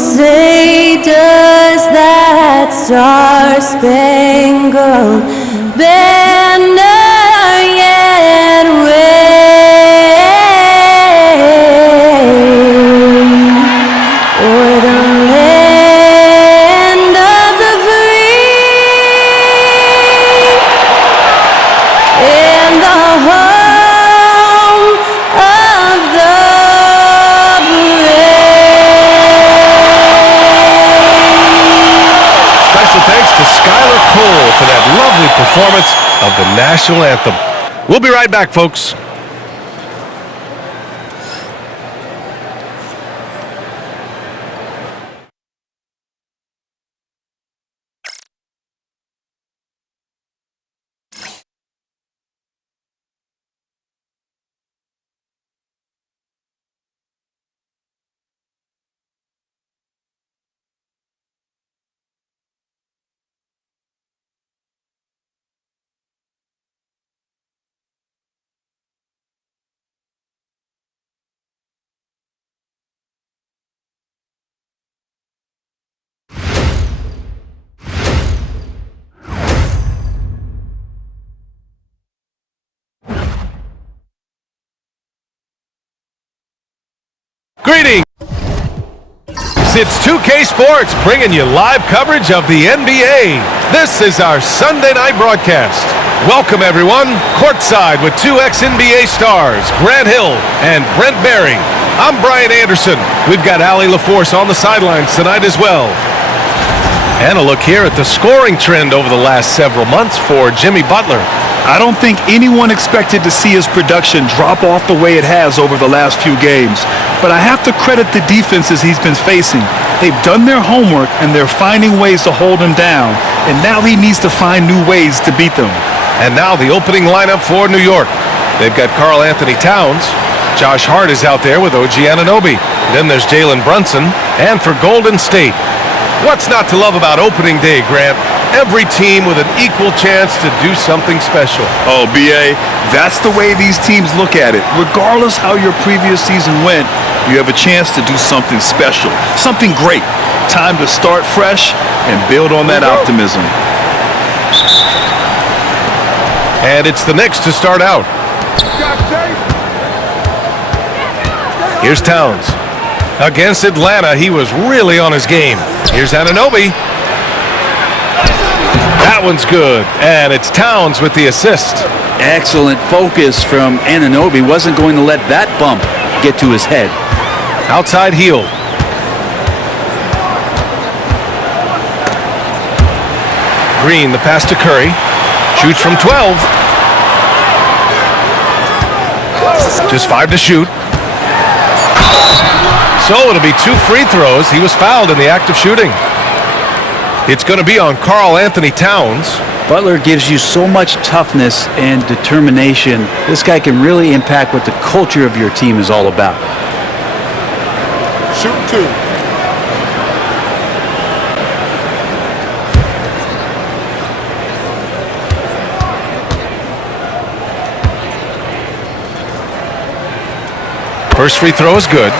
say, does that star-spangled banner yet wave o'er the land of the free and the home of the Thanks to Skylar Cole for that lovely performance of the national anthem. We'll be right back, folks. Greetings! It's 2K Sports bringing you live coverage of the NBA. This is our Sunday night broadcast. Welcome, everyone. Courtside with two ex-NBA stars, Grant Hill and Brent Barry. I'm Brian Anderson. We've got Allie LaForce on the sidelines tonight as well. And a look here at the scoring trend over the last several months for Jimmy Butler. I don't think anyone expected to see his production drop off the way it has over the last few games. But I have to credit the defenses he's been facing. They've done their homework, and they're finding ways to hold him down. And now he needs to find new ways to beat them. And now the opening lineup for New York. They've got Karl Anthony Towns. Josh Hart is out there with OG Anunoby. Then there's Jalen Brunson. And for Golden State, what's not to love about opening day, Grant? Every team with an equal chance to do something special. Oh, B.A., that's the way these teams look at it. Regardless how your previous season went, you have a chance to do something special, something great. Time to start fresh and build on that optimism. And it's the Knicks to start out. Here's Towns. Against Atlanta, he was really on his game. Here's Anunoby. That one's good, and it's Towns with the assist. Excellent focus from Anunoby. Wasn't going to let that bump get to his head. Outside heel. Green, the pass to Curry. Shoots from 12. Just 5 to shoot. So it'll be 2 free throws. He was fouled in the act of shooting. It's going to be on Karl Anthony Towns. Butler gives you so much toughness and determination. This guy can really impact what the culture of your team is all about. Shooting 2. First free throw is good.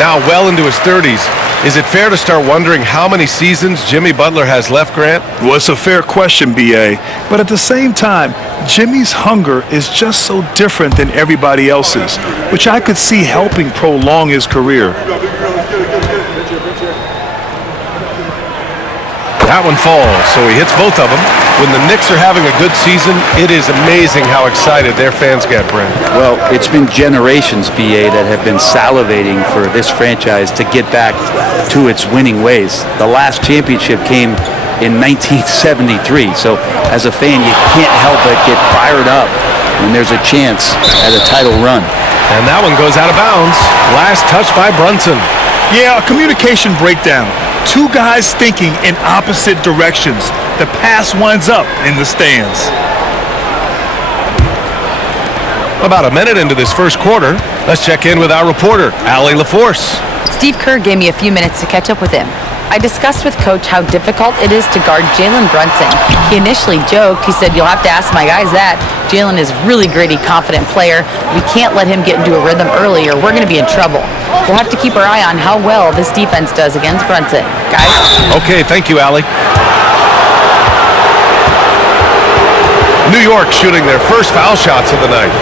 Now well into his 30s. Is it fair to start wondering how many seasons Jimmy Butler has left, Grant? Well, it's a fair question, B.A. But at the same time, Jimmy's hunger is just so different than everybody else's, which I could see helping prolong his career. That one falls, so he hits both of them. When the Knicks are having a good season, it is amazing how excited their fans get, Brent. Well, it's been generations, B.A., that have been salivating for this franchise to get back to its winning ways. The last championship came in 1973, so as a fan, you can't help but get fired up when there's a chance at a title run. And that one goes out of bounds. Last touch by Brunson. Yeah, a communication breakdown. Two guys thinking in opposite directions. The pass winds up in the stands. About a minute into this first quarter, let's check in with our reporter, Allie LaForce. Steve Kerr gave me a few minutes to catch up with him. I discussed with Coach how difficult it is to guard Jalen Brunson. He initially joked. He said, "You'll have to ask my guys that. Jalen is a really gritty, confident player. We can't let him get into a rhythm early or we're going to be in trouble. We'll have to keep our eye on how well this defense does against Brunson." Guys? Okay, thank you, Allie. New York shooting their first foul shots of the night.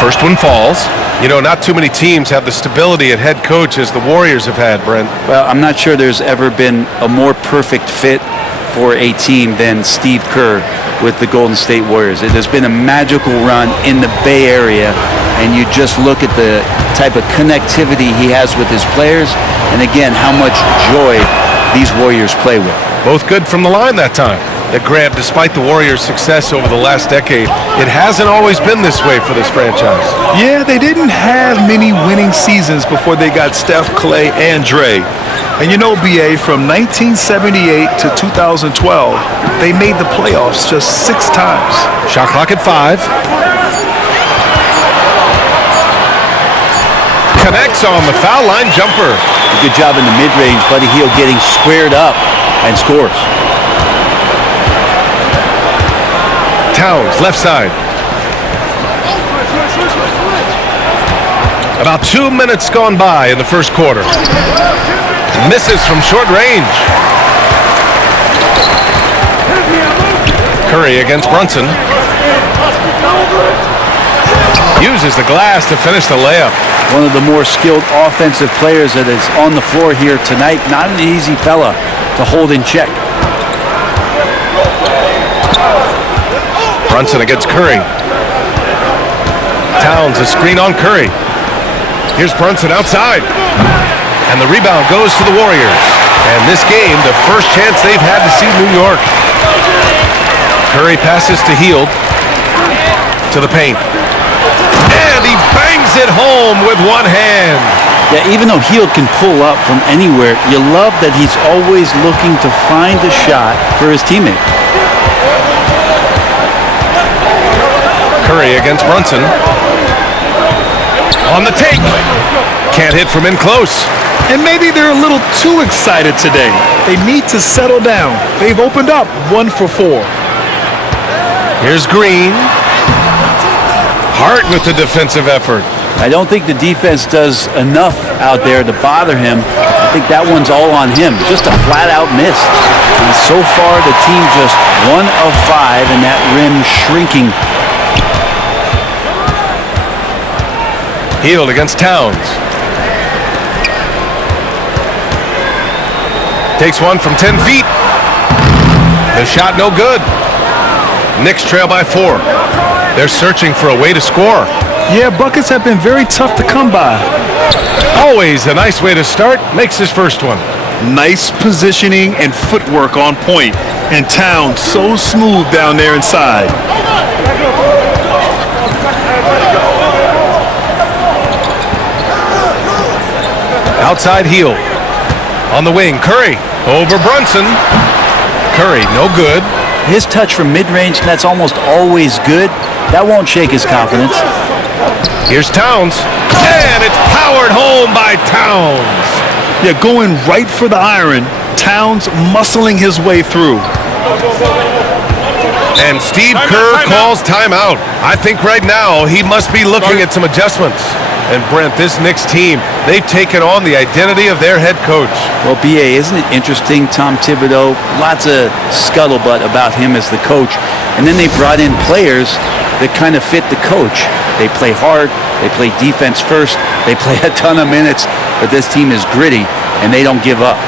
First one falls. You know, not too many teams have the stability at head coach as the Warriors have had, Brent. Well, I'm not sure there's ever been a more perfect fit for a team than Steve Kerr with the Golden State Warriors. It has been a magical run in the Bay Area, and you just look at the type of connectivity he has with his players, and again, how much joy these Warriors play with. Both good from the line that time. That Grant, despite the Warriors' success over the last decade, it hasn't always been this way for this franchise. Yeah, they didn't have many winning seasons before they got Steph, Clay, and Dre. And you know, BA, from 1978 to 2012, they made the playoffs just 6 times. Shot clock at 5. Connects on the foul line jumper. Good job in the mid-range. Buddy Hield getting squared up and scores. Towns, left side. About 2 minutes gone by in the first quarter. Misses from short range. Curry against Brunson. Uses the glass to finish the layup. One of the more skilled offensive players that is on the floor here tonight. Not an easy fella to hold in check. Brunson against Curry. Towns, a screen on Curry. Here's Brunson outside. And the rebound goes to the Warriors. And this game, the first chance they've had to see New York. Curry passes to Hield. To the paint. And he bangs it home with one hand. Yeah, even though Hield can pull up from anywhere, you love that he's always looking to find a shot for his teammate. Curry against Brunson. On the take. Can't hit from in close. And maybe they're a little too excited today. They need to settle down. They've opened up 1 for 4. Here's Green. Hart with the defensive effort. I don't think the defense does enough out there to bother him. I think that one's all on him. Just a flat-out miss. And so far, the team just 1 of 5, and that rim shrinking. Hield against Towns. Takes one from 10 feet. The shot no good. Knicks trail by 4. They're searching for a way to score. Yeah, buckets have been very tough to come by. Always a nice way to start. Makes his first one. Nice positioning and footwork on point. And Towns so smooth down there inside. Outside Hield. On the wing, Curry. Over Brunson. Curry, no good. His touch from mid-range, that's almost always good. That won't shake his confidence. Here's Towns. And it's powered home by Towns. Yeah, going right for the iron. Towns muscling his way through. And Steve Kerr calls timeout. I think right now he must be looking at some adjustments. And Brent, this Knicks team, they've taken on the identity of their head coach. Well, BA, isn't it interesting? Tom Thibodeau, lots of scuttlebutt about him as the coach. And then they brought in players that kind of fit the coach. They play hard, they play defense first, they play a ton of minutes, but this team is gritty and they don't give up.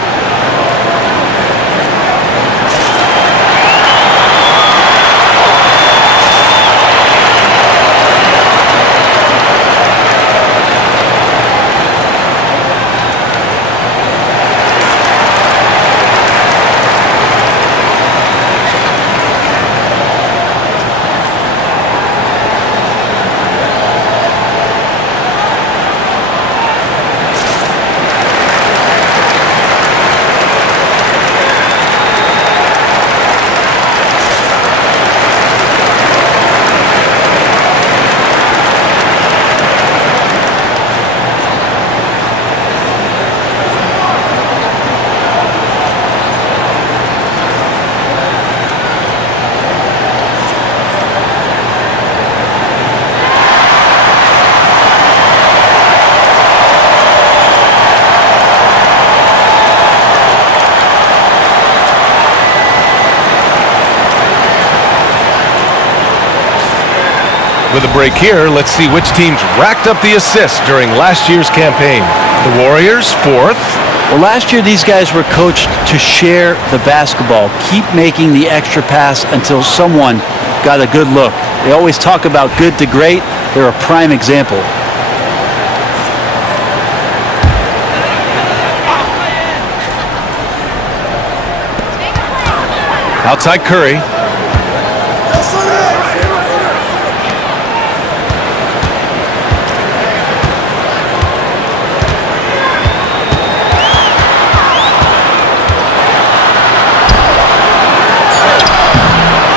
With a break here, let's see which teams racked up the assists during last year's campaign. The Warriors, 4th. Well, last year these guys were coached to share the basketball, keep making the extra pass until someone got a good look. They always talk about good to great. They're a prime example. Outside Curry.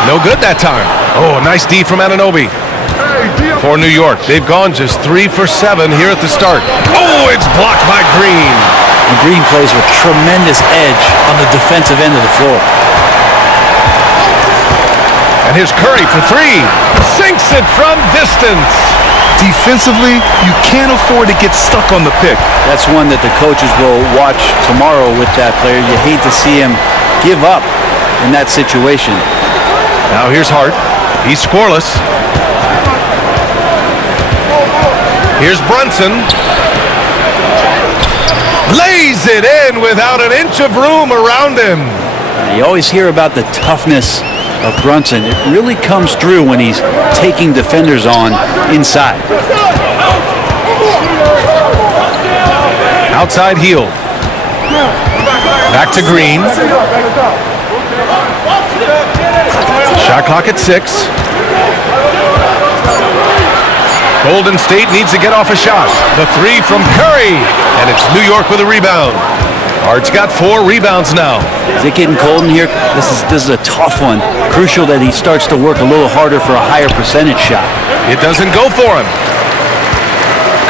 No good that time. Oh, nice D from Anunoby. For New York, they've gone just 3 for 7 here at the start. Oh, it's blocked by Green. And Green plays with tremendous edge on the defensive end of the floor. And here's Curry for 3. Sinks it from distance. Defensively, you can't afford to get stuck on the pick. That's one that the coaches will watch tomorrow with that player. You hate to see him give up in that situation. Now here's Hart. He's scoreless. Here's Brunson. Lays it in without an inch of room around him. You always hear about the toughness of Brunson. It really comes through when he's taking defenders on inside. Outside heel. Back to Green. Shot clock at 6. Golden State needs to get off a shot. The 3 from Curry. And it's New York with a rebound. Hart's got 4 rebounds now. Is it getting cold in here? This is a tough one. Crucial that he starts to work a little harder for a higher percentage shot. It doesn't go for him.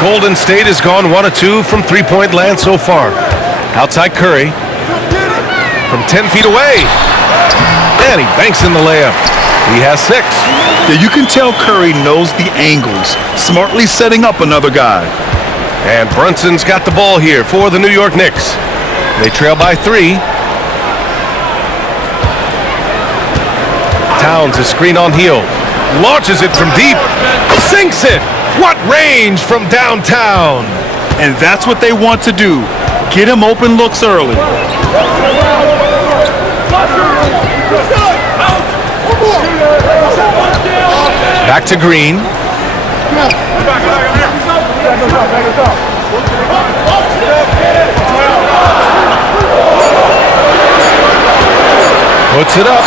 Golden State has gone 1 of 2 from three-point land so far. Outside Curry. From 10 feet away. And he banks in the layup. He has 6. Yeah, you can tell Curry knows the angles, smartly setting up another guy. And Brunson's got the ball here for the New York Knicks. They trail by 3. Towns is screen on heel. Launches it from deep. Sinks it. What range from downtown. And that's what they want to do. Get him open looks early. Back to Green. Puts it up.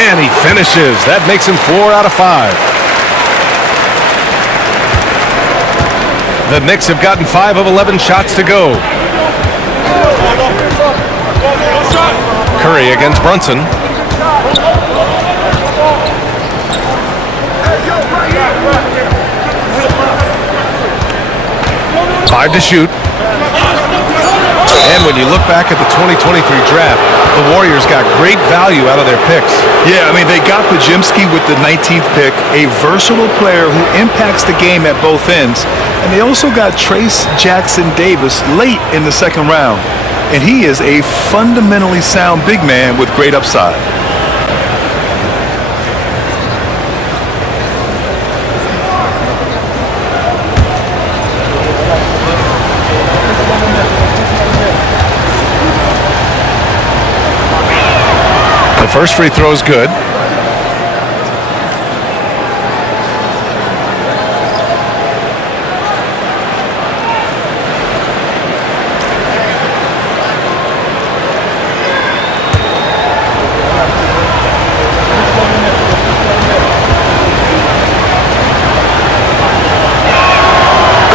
And he finishes. That makes him 4 out of 5. The Knicks have gotten 5 of 11 shots to go. Curry against Brunson. Five to shoot. And when you look back at the 2023 draft, the Warriors got great value out of their picks. Yeah, I mean, they got Podziemski with the 19th pick, a versatile player who impacts the game at both ends. And they also got Trace Jackson Davis late in the second round. And he is a fundamentally sound big man with great upside. The first free throw is good.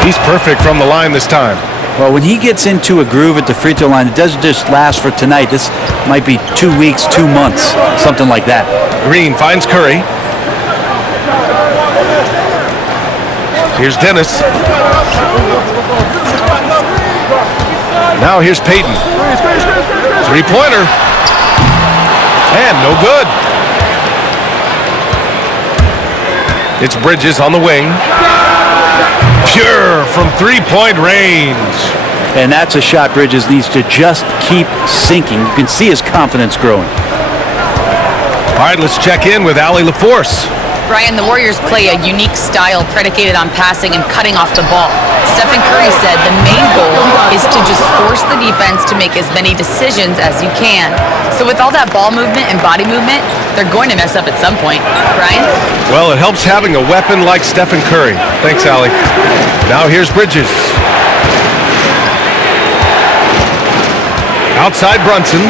He's perfect from the line this time. Well, when he gets into a groove at the free throw line, it doesn't just last for tonight. This might be 2 weeks, 2 months, something like that. Green finds Curry. Here's Dennis. Now here's Payton. Three-pointer. And no good. It's Bridges on the wing. Pure from three-point range. And that's a shot Bridges needs to just keep sinking. You can see his confidence growing. All right, let's check in with Allie LaForce. Brian, the Warriors play a unique style predicated on passing and cutting off the ball. Stephen Curry said the main goal is to just force the defense to make as many decisions as you can. So with all that ball movement and body movement, they're going to mess up at some point. Brian? Well, it helps having a weapon like Stephen Curry. Thanks, Allie. Now here's Bridges. Outside Brunson.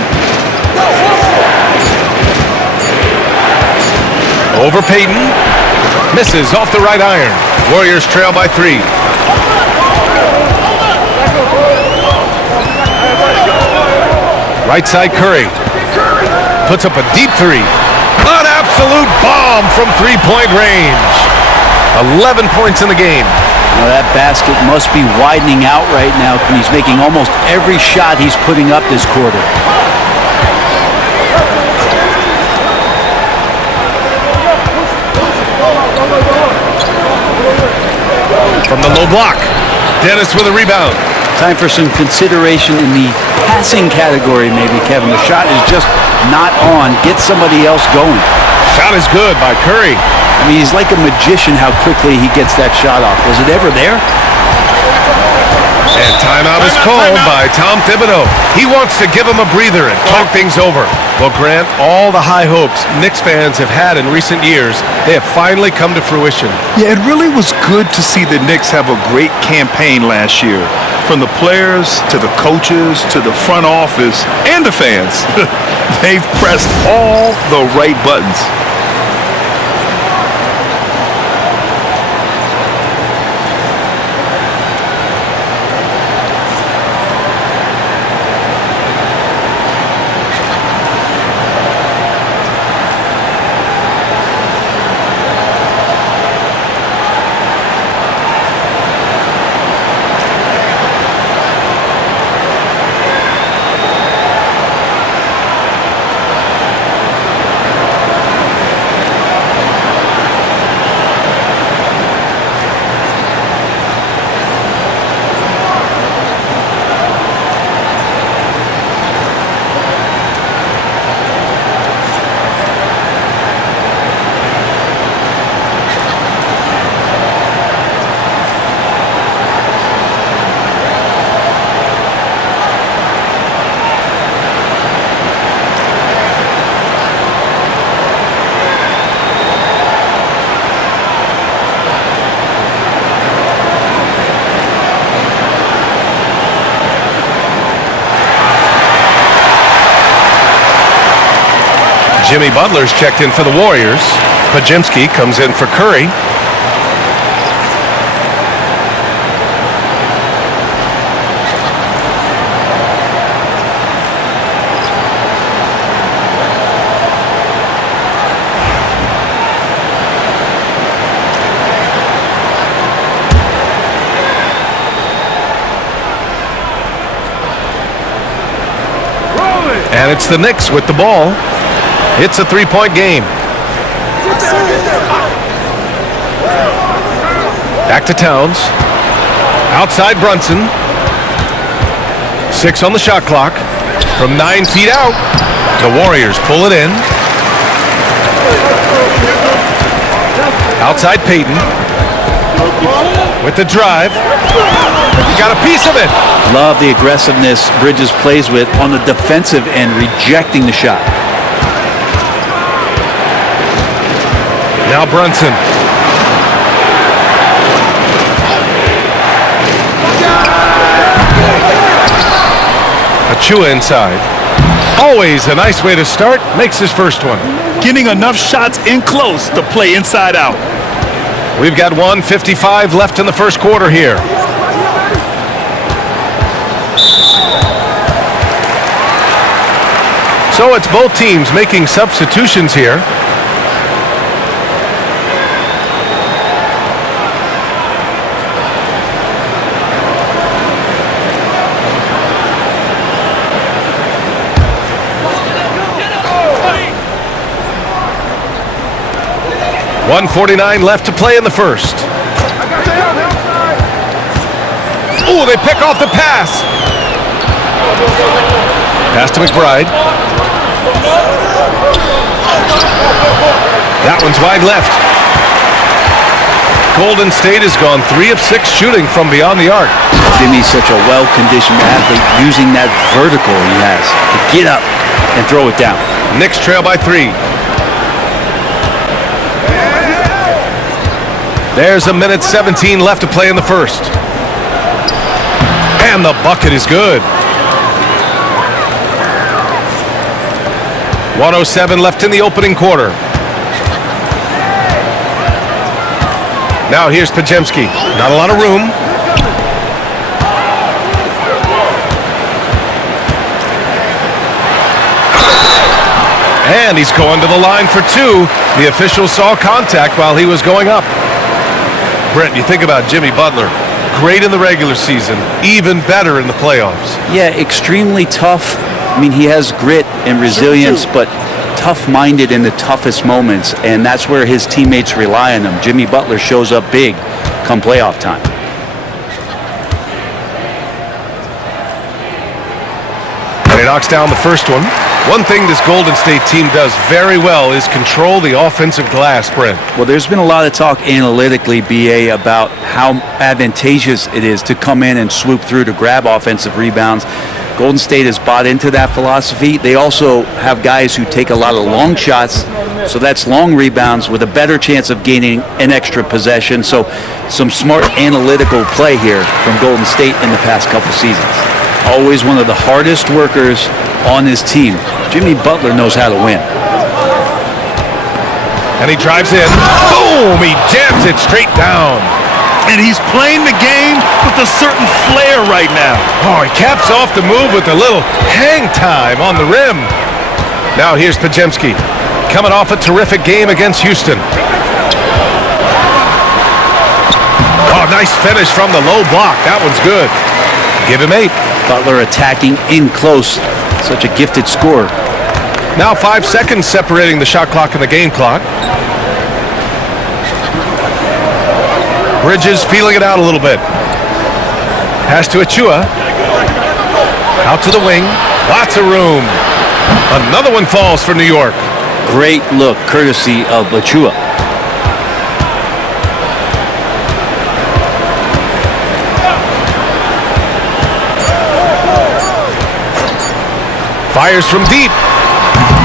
Over Payton. Misses off the right iron. Warriors trail by 3. Right side Curry. Puts up a deep 3. An absolute bomb from three-point range. 11 points in the game. Now that basket must be widening out right now. He's making almost every shot he's putting up this quarter. From the low block. Dennis with a rebound. Time for some consideration in the passing category, maybe, Kevin. The shot is just not on. Get somebody else going. Shot is good by Curry. I mean, he's like a magician how quickly he gets that shot off. Was it ever there? And timeout is called by Tom Thibodeau. He wants to give him a breather and talk things over. Well, Grant, all the high hopes Knicks fans have had in recent years, they have finally come to fruition. Yeah, it really was good to see the Knicks have a great campaign last year. From the players to the coaches to the front office and the fans. They've pressed all the right buttons. Jimmy Butler's checked in for the Warriors. Pajimski comes in for Curry. And it's the Knicks with the ball. It's a three-point game. Back to Towns. Outside Brunson. 6 on the shot clock. From 9 feet out. The Warriors pull it in. Outside Payton. With the drive. He got a piece of it. Love the aggressiveness Bridges plays with on the defensive end, rejecting the shot. Now Brunson. Achua inside. Always a nice way to start. Makes his first one. Getting enough shots in close to play inside out. We've got 1:55 left in the first quarter here. So it's both teams making substitutions here. .149 left to play in the first. Oh, they pick off the pass. Pass to McBride. That one's wide left. Golden State has gone 3 of 6 shooting from beyond the arc. Jimmy's such a well-conditioned athlete, using that vertical he has to get up and throw it down. Knicks trail by 3. There's a minute 17 left to play in the first. And the bucket is good. 1:07 left in the opening quarter. Now here's Pajemski. Not a lot of room. And he's going to the line for 2. The official saw contact while he was going up. Brent, you think about Jimmy Butler. Great in the regular season, even better in the playoffs. Yeah, extremely tough. I mean, he has grit and resilience, but tough-minded in the toughest moments, and that's where his teammates rely on him. Jimmy Butler shows up big come playoff time. And he knocks down the first one. One thing this Golden State team does very well is control the offensive glass, Brent. Well, there's been a lot of talk analytically, BA, about how advantageous it is to come in and swoop through to grab offensive rebounds. Golden State has bought into that philosophy. They also have guys who take a lot of long shots, so that's long rebounds with a better chance of gaining an extra possession. So some smart analytical play here from Golden State in the past couple seasons. Always one of the hardest workers on his team. Jimmy Butler knows how to win. And he drives in. Boom! He jams it straight down. And he's playing the game with a certain flair right now. Oh, he caps off the move with a little hang time on the rim. Now here's Pajemski, coming off a terrific game against Houston. Oh, nice finish from the low block. That one's good. Give him 8. Butler attacking in close. Such a gifted scorer. Now 5 seconds separating the shot clock and the game clock. Bridges feeling it out a little bit. Pass to Achua. Out to the wing. Lots of room. Another one falls for New York. Great look, courtesy of Achua. Fires from deep.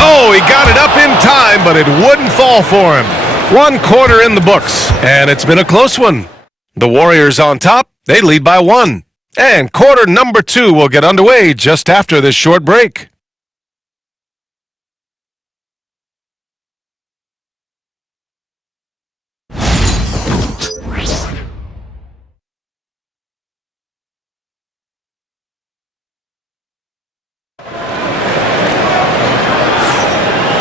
Oh, he got it up in time, but it wouldn't fall for him. 1 quarter in the books, and it's been a close one. The Warriors on top. They lead by 1. And quarter number 2 will get underway just after this short break.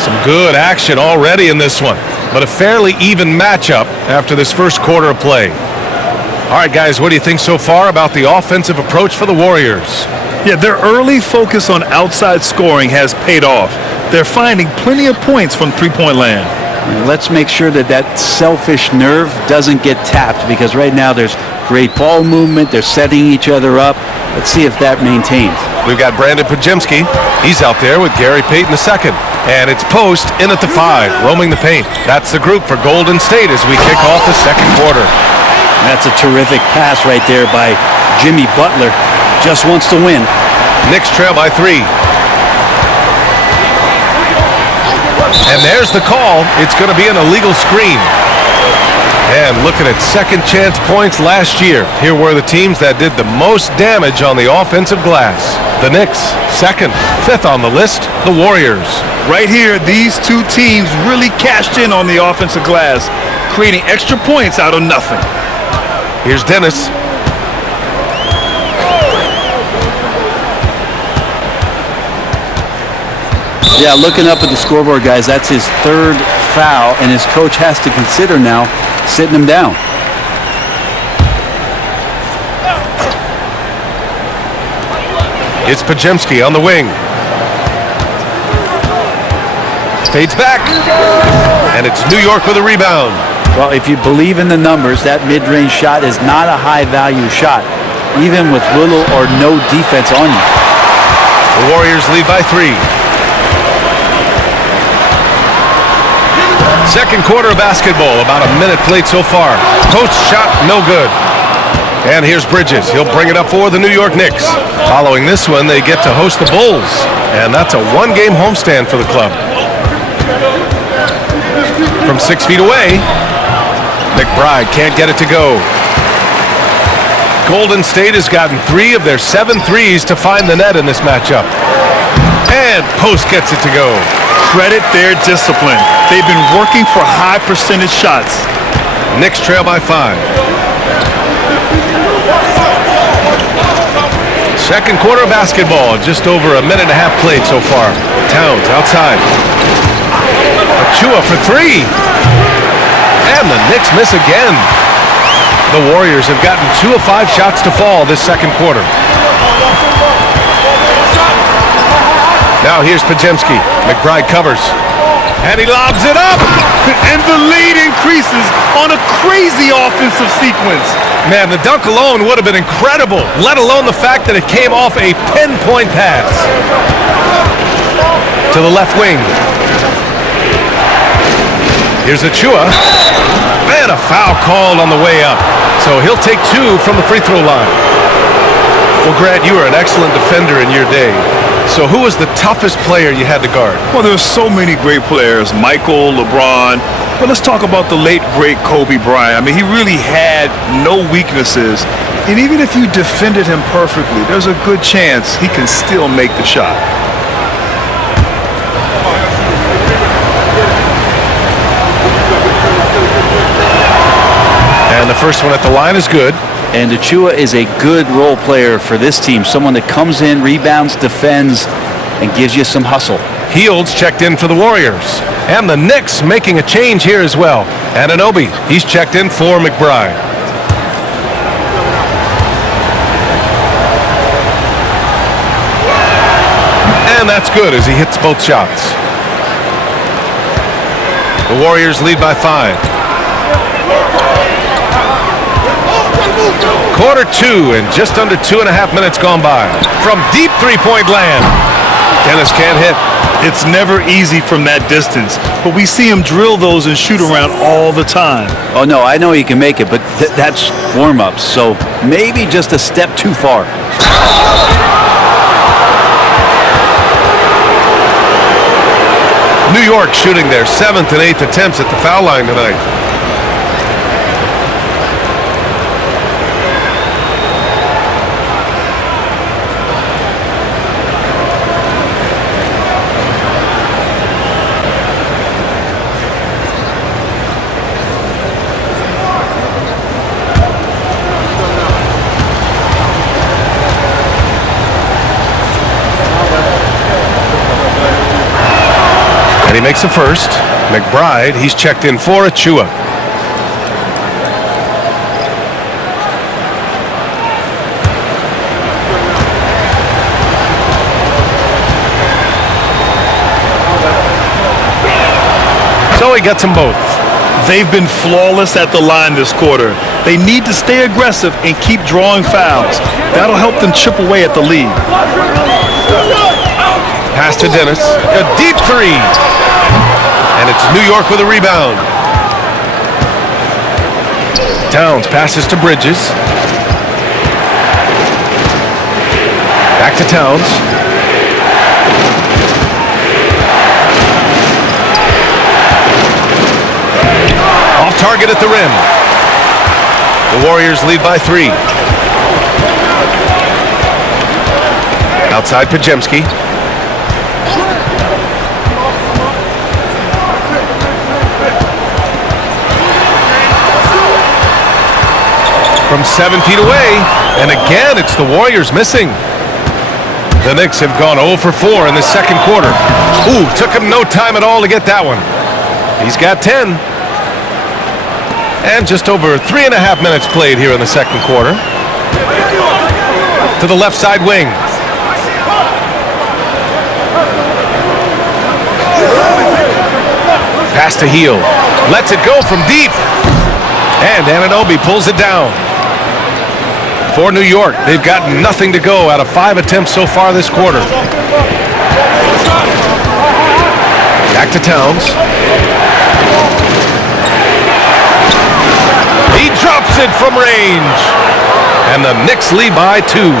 Some good action already in this one, but a fairly even matchup after this first quarter of play. All right, guys, what do you think so far about the offensive approach for the Warriors? Yeah, their early focus on outside scoring has paid off. They're finding plenty of points from three-point land. Let's make sure that that selfish nerve doesn't get tapped, because right now there's great ball movement. They're setting each other up. Let's see if that maintains. We've got Brandon Pajemski. He's out there with Gary Payton II. And it's Post in at the 5, roaming the paint. That's the group for Golden State as we kick off the second quarter. That's a terrific pass right there by Jimmy Butler. Just wants to win. Knicks trail by 3. And there's the call. It's going to be an illegal screen. And looking at second chance points last year, here were the teams that did the most damage on the offensive glass. The Knicks, 2nd. 5th on the list, the Warriors. Right here, these two teams really cashed in on the offensive glass, creating extra points out of nothing. Here's Dennis. Yeah, looking up at the scoreboard, guys, that's his 3rd foul, and his coach has to consider now sitting him down. It's Pajemski on the wing. Fades back. And it's New York with a rebound. Well, if you believe in the numbers, that mid-range shot is not a high-value shot, even with little or no defense on you. The Warriors lead by 3. Second quarter of basketball, about a minute played so far. Post shot, no good. And here's Bridges. He'll bring it up for the New York Knicks. Following this one, they get to host the Bulls. And that's a one-game homestand for the club. From 6 feet away, McBride can't get it to go. Golden State has gotten 3 of their 7 threes to find the net in this matchup. And Post gets it to go. Credit their discipline. They've been working for high percentage shots. Knicks trail by 5. Second quarter of basketball, just over a minute and a half played so far. Towns outside. Achua for 3. And the Knicks miss again. The Warriors have gotten 2 of 5 shots to fall this second quarter. Now here's Pajemski. McBride covers. And he lobs it up. And the lead increases on a crazy offensive sequence. Man, the dunk alone would have been incredible, let alone the fact that it came off a pinpoint pass. To the left wing. Here's Achua. And a foul called on the way up. So he'll take 2 from the free throw line. Well, Grant, you were an excellent defender in your day. So who was the toughest player you had to guard? Well, there's so many great players. Michael, LeBron. But let's talk about the late, great Kobe Bryant. I mean, he really had no weaknesses. And even if you defended him perfectly, there's a good chance he can still make the shot. And the first one at the line is good. And Achua is a good role player for this team. Someone that comes in, rebounds, defends, and gives you some hustle. Hields checked in for the Warriors. And the Knicks making a change here as well. Anunoby, he's checked in for McBride. And that's good as he hits both shots. The Warriors lead by 5. Quarter 2 and just under 2.5 minutes gone by. From deep three-point land. Dennis can't hit. It's never easy from that distance, but we see him drill those and shoot around all the time. Oh, no, I know he can make it, but that's warm-ups, so maybe just a step too far. New York shooting their 7th and 8th attempts at the foul line tonight. And he makes the first. McBride, he's checked in for Achua. So he gets them both. They've been flawless at the line this quarter. They need to stay aggressive and keep drawing fouls. That'll help them chip away at the lead. Pass to Dennis. A deep 3. And it's New York with a rebound. Towns passes to Bridges. Back to Towns. Off target at the rim. The Warriors lead by 3. Outside Pajemski. From 7 feet away, and again it's the Warriors missing. The Knicks have gone 0 for 4 in the second quarter. Ooh, took him no time at all to get that one. He's got 10. And just over 3.5 minutes played here in the second quarter. To the left side wing. Pass to Hield. Lets it go from deep. And Anunoby pulls it down. For New York, they've got nothing to go out of 5 attempts so far this quarter. Back to Towns. He drops it from range. And the Knicks lead by 2.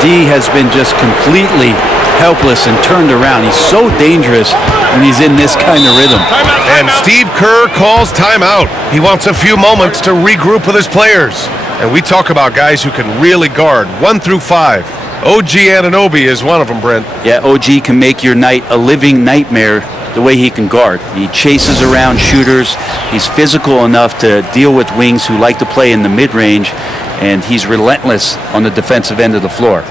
D has been just completely helpless and turned around. He's so dangerous when he's in this kind of rhythm. And Steve Kerr calls timeout. He wants a few moments to regroup with his players. And we talk about guys who can really guard 1 through 5. OG Anunoby is one of them, Brent. Yeah, OG can make your night a living nightmare the way he can guard. He chases around shooters. He's physical enough to deal with wings who like to play in the mid-range, and he's relentless on the defensive end of the floor.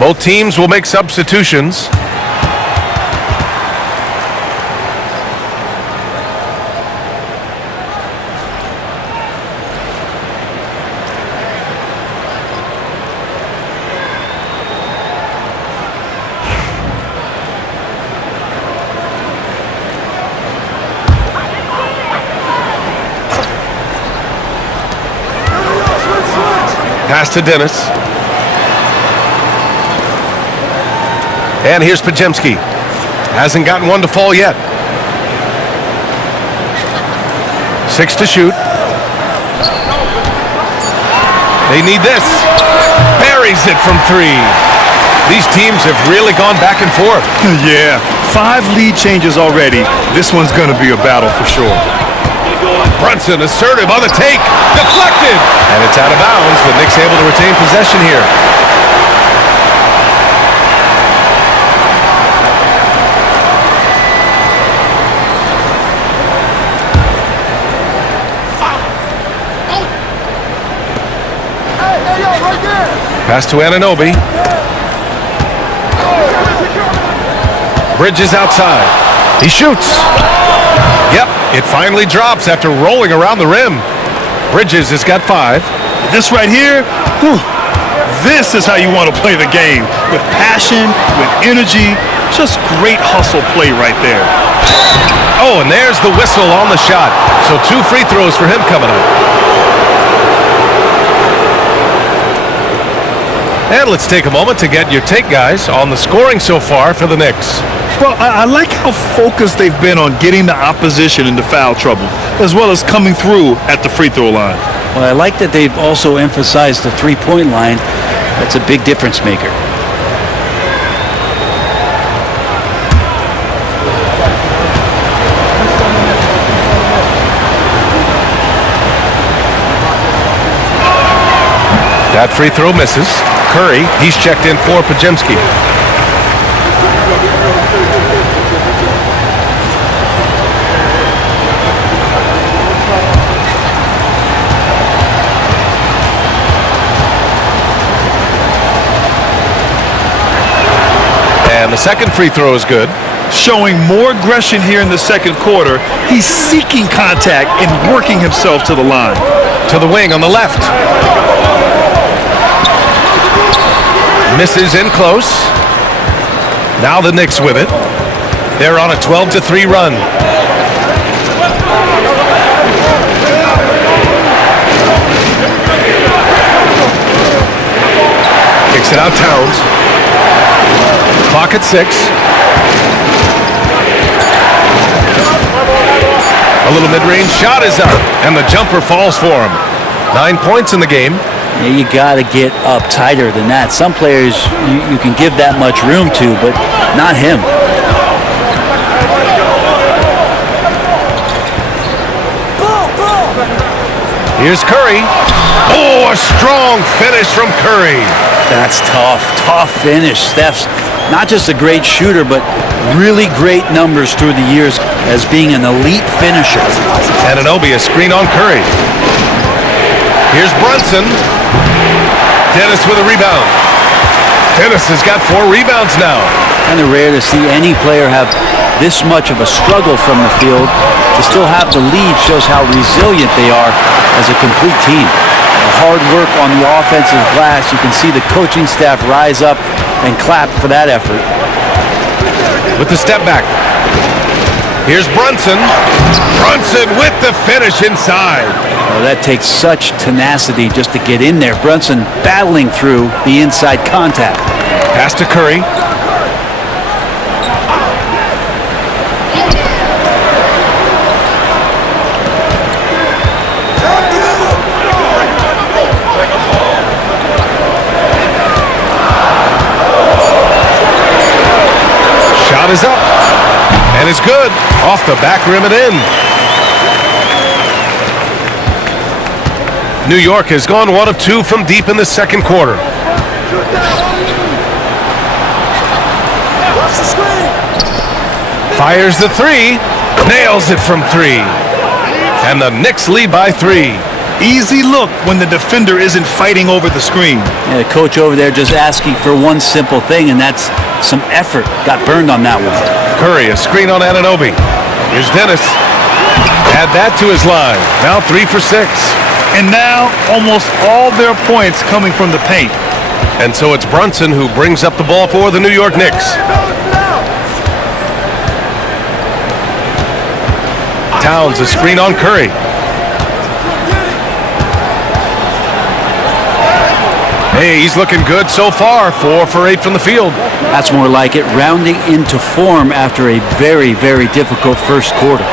Both teams will make substitutions. Pass to Dennis. And here's Pajemski. Hasn't gotten one to fall yet. 6 to shoot. They need this. Buries it from 3. These teams have really gone back and forth. Yeah, 5 lead changes already. This one's going to be a battle for sure. Brunson assertive on the take. Deflected. And it's out of bounds. The Knicks able to retain possession here. Pass to Anunoby. Bridges outside. He shoots. Yep, it finally drops after rolling around the rim. Bridges has got 5. This right here, whew, this is how you want to play the game. With passion, with energy, just great hustle play right there. Oh, and there's the whistle on the shot. So 2 free throws for him coming up. And let's take a moment to get your take, guys, on the scoring so far for the Knicks. Well, I like how focused they've been on getting the opposition into foul trouble, as well as coming through at the free throw line. Well, I like that they've also emphasized the three-point line. That's a big difference maker. That free throw misses. Curry, he's checked in for Pajemski. And the second free throw is good. Showing more aggression here in the second quarter. He's seeking contact and working himself to the line. To the wing on the left. Misses in close. Now the Knicks with it. They're on a 12-3 run. Kicks it out Towns. Clock at 6. A little mid-range shot is up, and the jumper falls for him. 9 points in the game. Yeah, you got to get up tighter than that. Some players you can give that much room to, but not him. Here's Curry. Oh, a strong finish from Curry. That's tough. Tough finish. Steph's not just a great shooter, but really great numbers through the years as being an elite finisher. Anunoby, a screen on Curry. Here's Brunson. Dennis with a rebound. Dennis has got 4 rebounds now. Kind of rare to see any player have this much of a struggle from the field. To still have the lead shows how resilient they are as a complete team. The hard work on the offensive glass. You can see the coaching staff rise up and clap for that effort. With the step back. Here's Brunson. Brunson with the finish inside. Oh, that takes such tenacity just to get in there. Brunson battling through the inside contact. Pass to Curry. Shot is up. And it's good. Off the back rim and in. New York has gone 1 of 2 from deep in the second quarter. Fires the 3. Nails it from 3. And the Knicks lead by 3. Easy look when the defender isn't fighting over the screen. Yeah, the coach over there just asking for one simple thing, and that's some effort. Got burned on that one. Curry, a screen on Anunoby. Here's Dennis. Add that to his line. Now 3 for 6. And now almost all their points coming from the paint. And so it's Brunson who brings up the ball for the New York Knicks. Towns, a screen on Curry. Hey, he's looking good so far. 4 for 8 from the field. That's more like it, rounding into form after a very, very difficult first quarter. And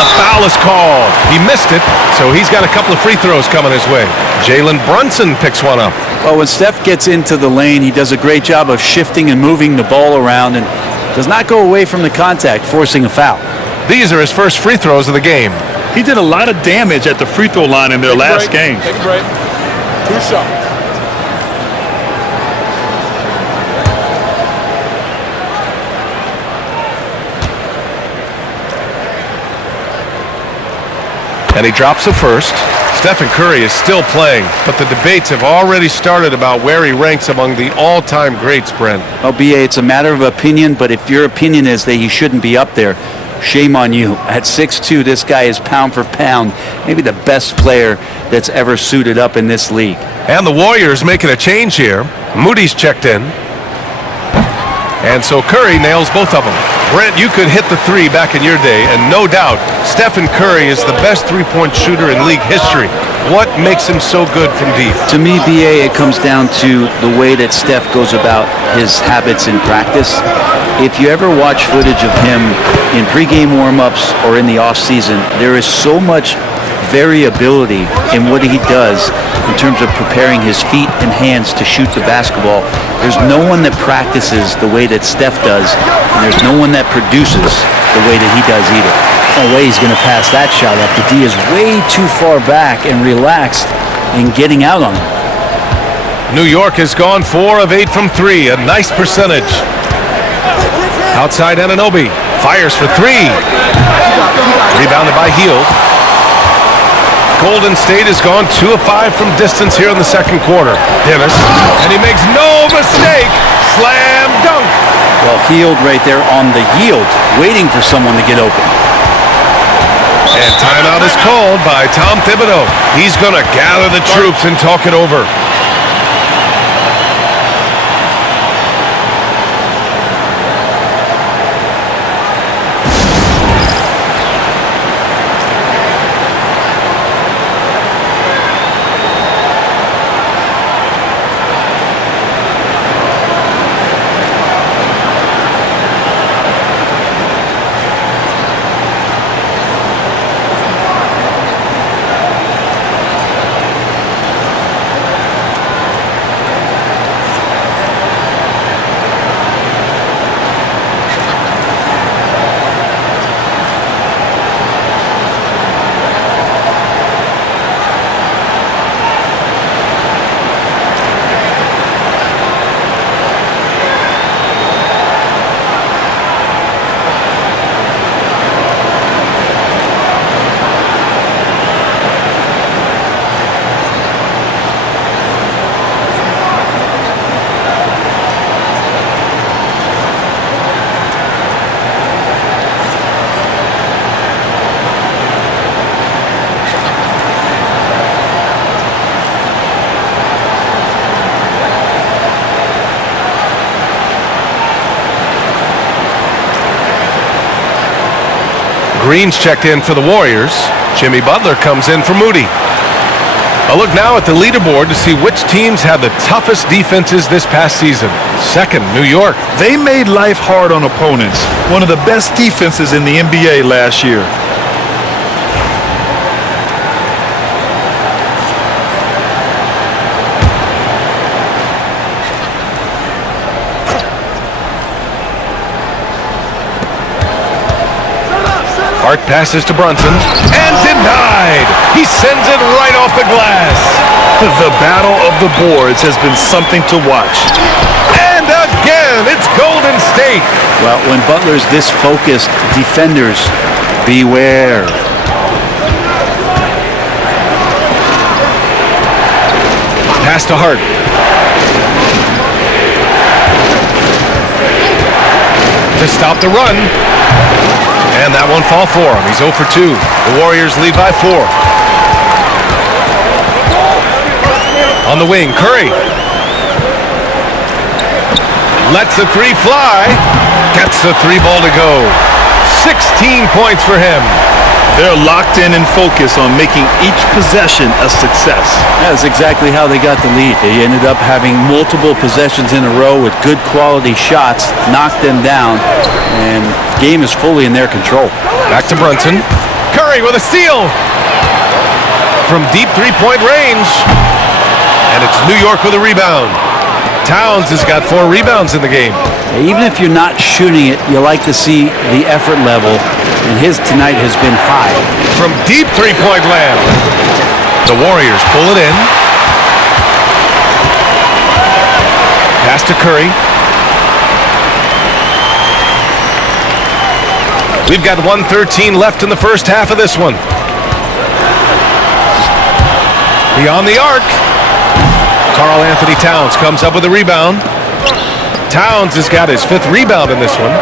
the foul is called. He missed it, so he's got a couple of free throws coming his way. Jalen Brunson picks one up. Well, when Steph gets into the lane, he does a great job of shifting and moving the ball around and does not go away from the contact, forcing a foul. These are his first free throws of the game. He did a lot of damage at the free throw line in their last game. Take a break. 2 shots. And he drops it first. Stephen Curry is still playing, but the debates have already started about where he ranks among the all-time greats, Brent. Well, BA, it's a matter of opinion, but if your opinion is that he shouldn't be up there, shame on you. At 6'2", this guy is pound for pound, maybe the best player that's ever suited up in this league. And the Warriors making a change here. Moody's checked in. And so Curry nails both of them. Brent, you could hit the 3 back in your day, and no doubt, Stephen Curry is the best three-point shooter in league history. What makes him so good from deep? To me, BA, it comes down to the way that Steph goes about his habits in practice. If you ever watch footage of him in pregame warm-ups or in the off-season, there is so much variability in what he does in terms of preparing his feet and hands to shoot the basketball. There's no one that practices the way that Steph does, and there's no one that produces the way that he does either. No way he's going to pass that shot up. The D is way too far back and relaxed in getting out on him. New York has gone 4 of 8 from 3, a nice percentage. Outside Anunoby, fires for 3. Rebounded by Hield. Golden State has gone 2 of 5 from distance here in the second quarter. Dennis, and he makes no mistake. Slam dunk. Well, Hield right there on the yield, waiting for someone to get open. And timeout is called by Tom Thibodeau. He's going to gather the troops and talk it over. Green's checked in for the Warriors. Jimmy Butler comes in for Moody. A look now at the leaderboard to see which teams had the toughest defenses this past season. Second, New York. They made life hard on opponents. One of the best defenses in the NBA last year. Hart passes to Brunson, and denied! He sends it right off the glass. The battle of the boards has been something to watch. And again, it's Golden State. Well, when Butler's this focused, defenders, beware. Pass to Hart. To stop the run. And that one fall for him. He's 0 for 2. The Warriors lead by 4. On the wing, Curry. Lets the three fly. Gets the three ball to go. 16 points for him. They're locked in and focused on making each possession a success. That's exactly how they got the lead. They ended up having multiple possessions in a row with good quality shots, knocked them down, and the game is fully in their control. Back to Brunson. Curry with a steal from deep three-point range. And it's New York with a rebound. Towns has got 4 rebounds in the game. Even if you're not shooting it, you like to see the effort level, and his tonight has been high. From deep three-point land. The Warriors pull it in. Pass to Curry. We've got 1:13 left in the first half of this one. Beyond the arc. Karl Anthony Towns comes up with a rebound. Towns has got his 5th rebound in this one.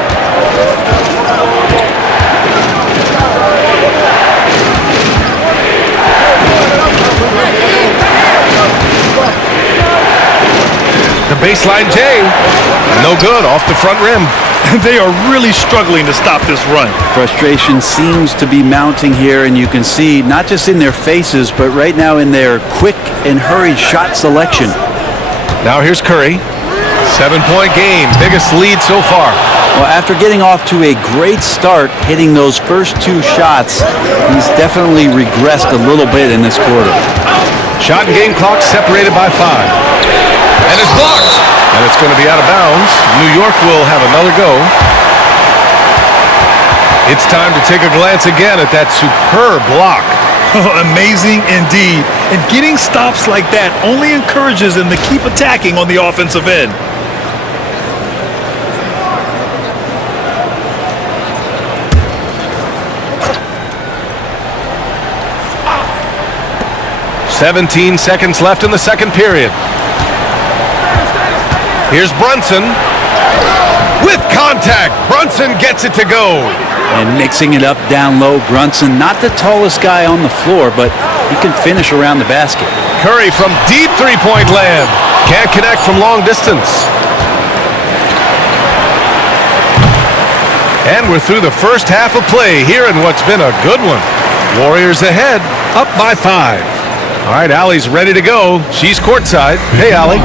The baseline J. No good, off the front rim. They are really struggling to stop this run. Frustration seems to be mounting here, and you can see not just in their faces, but right now in their quick and hurried shot selection. Now here's Curry. 7-point game, biggest lead so far. Well, after getting off to a great start, hitting those first 2 shots, he's definitely regressed a little bit in this quarter. Shot and game clock separated by 5. And it's blocked. And it's going to be out of bounds. New York will have another go. It's time to take a glance again at that superb block. Amazing indeed. And getting stops like that only encourages them to keep attacking on the offensive end. "17 seconds left in the second period. Here's Brunson. With contact, Brunson gets it to go. And mixing it up down low, Brunson, not the tallest guy on the floor, but he can finish around the basket. Curry from deep three-point land. Can't connect from long distance. And we're through the first half of play here in what's been a good one. Warriors ahead, up by 5. All right, Allie's ready to go. She's courtside. Hey, Allie.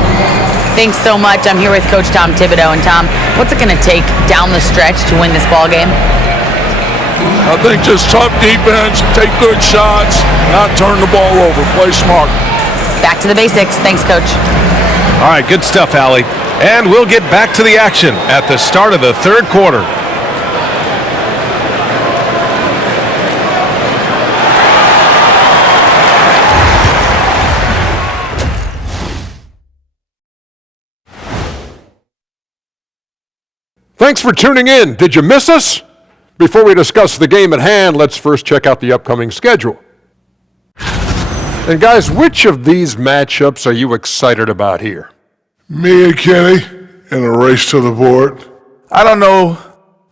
Thanks so much. I'm here with Coach Tom Thibodeau. And Tom, what's it going to take down the stretch to win this ball game? I think just tough defense, take good shots, not turn the ball over, play smart. Back to the basics. Thanks, Coach. All right, good stuff, Allie. And we'll get back to the action at the start of the third quarter. Thanks for tuning in. Did you miss us? Before we discuss the game at hand, let's first check out the upcoming schedule. And guys, which of these matchups are you excited about here? Me and Kenny in a race to the board. I don't know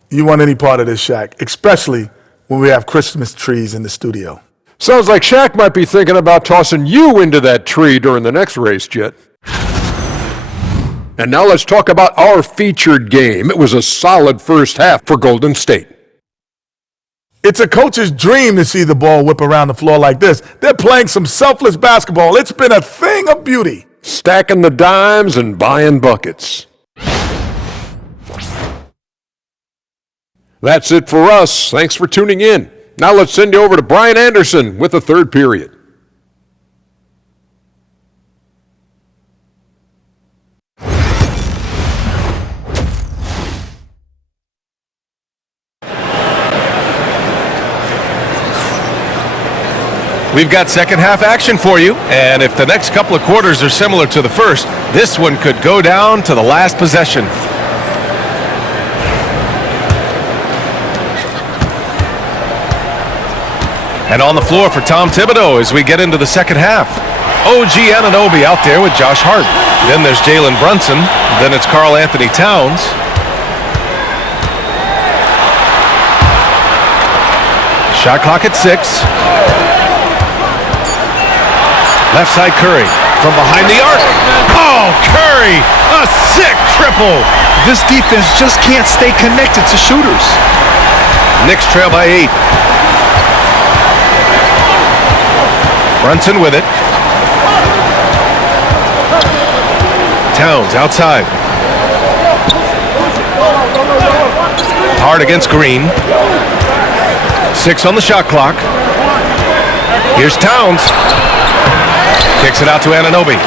you want any part of this, Shaq, especially when we have Christmas trees in the studio. Sounds like Shaq might be thinking about tossing you into that tree during the next race, Jet. And now let's talk about our featured game. It was a solid first half for Golden State. It's a coach's dream to see the ball whip around the floor like this. They're playing some selfless basketball. It's been a thing of beauty. Stacking the dimes and buying buckets. That's it for us. Thanks for tuning in. Now let's send you over to Brian Anderson with the third period. We've got second half action for you, and if the next couple of quarters are similar to the first, this one could go down to the last possession. And on the floor for Tom Thibodeau as we get into the second half. OG Anunoby out there with Josh Hart. Then there's Jalen Brunson. Then it's Karl Anthony Towns. Shot clock at 6. Left side Curry from behind the arc. Oh, Curry! A sick triple! This defense just can't stay connected to shooters. Knicks trail by 8. Brunson with it. Towns outside. Hard against Green. 6 on the shot clock. Here's Towns. Kicks it out to Anunoby.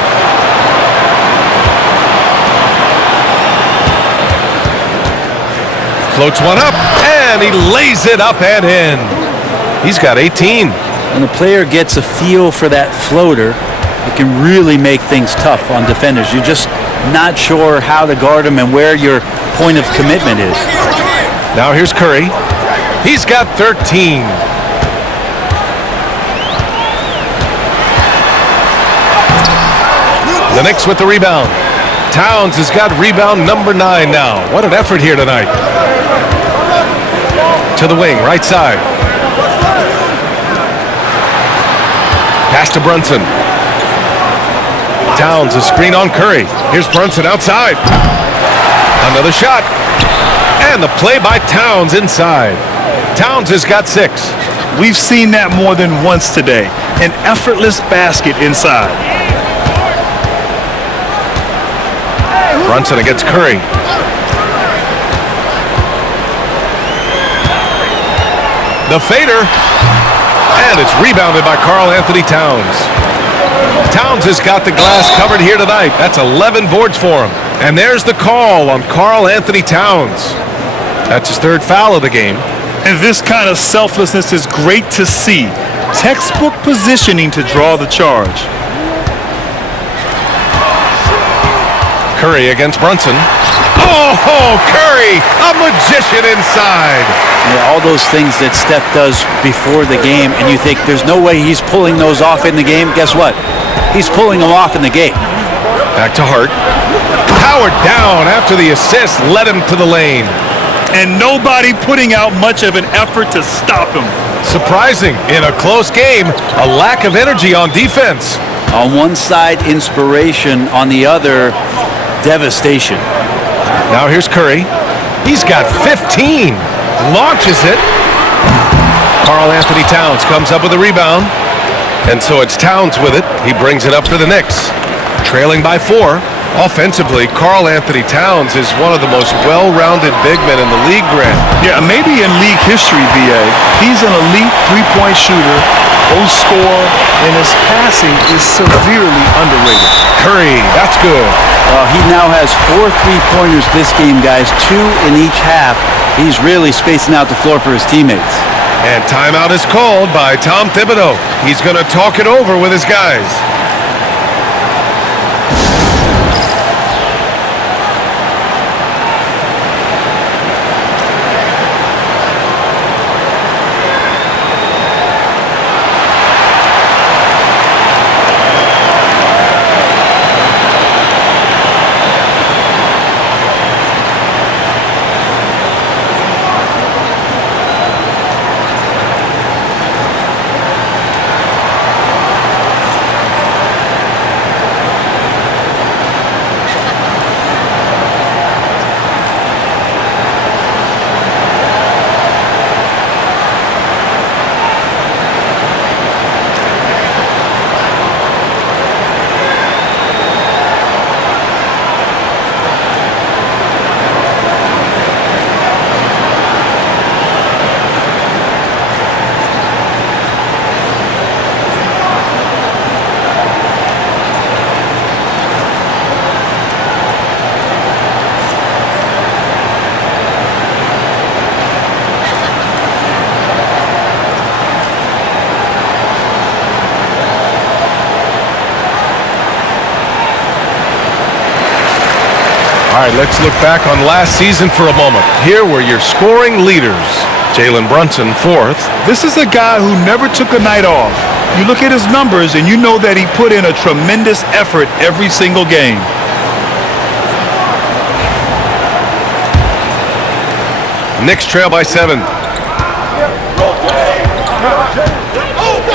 Floats one up, and he lays it up and in. He's got 18. When a player gets a feel for that floater, it can really make things tough on defenders. You're just not sure how to guard them and where your point of commitment is. Now here's Curry. He's got 13. The Knicks with the rebound. Towns has got rebound number 9 now. What an effort here tonight. To the wing, right side. Pass to Brunson. Towns, a screen on Curry. Here's Brunson outside. Another shot. And the play by Towns inside. Towns has got 6. We've seen that more than once today. An effortless basket inside. Brunson against Curry. The fader. And it's rebounded by Karl Anthony Towns. Towns has got the glass covered here tonight. That's 11 boards for him. And there's the call on Karl Anthony Towns. That's his 3rd foul of the game. And this kind of selflessness is great to see. Textbook positioning to draw the charge. Curry against Brunson. Oh, Curry, a magician inside. Yeah, all those things that Steph does before the game, and you think there's no way he's pulling those off in the game. Guess what? He's pulling them off in the game. Back to Hart. Powered down after the assist led him to the lane. And nobody putting out much of an effort to stop him. Surprising, in a close game, a lack of energy on defense. On one side, inspiration. On the other, devastation. Now here's Curry. He's got 15. Launches it. Karl Anthony Towns comes up with a rebound. And so it's Towns with it. He brings it up for the Knicks. Trailing by 4. Offensively, Karl Anthony Towns is one of the most well-rounded big men in the league, Grant. Yeah, maybe in league history, B.A. He's an elite three-point shooter, scorer, and his passing is severely underrated. Curry, that's good. He now has 4 3-pointers this game, guys. 2 in each half. He's really spacing out the floor for his teammates. And timeout is called by Tom Thibodeau. He's going to talk it over with his guys. All right, let's look back on last season for a moment. Here were your scoring leaders. Jalen Brunson, 4th. This is a guy who never took a night off. You look at his numbers and you know that he put in a tremendous effort every single game. Knicks trail by 7.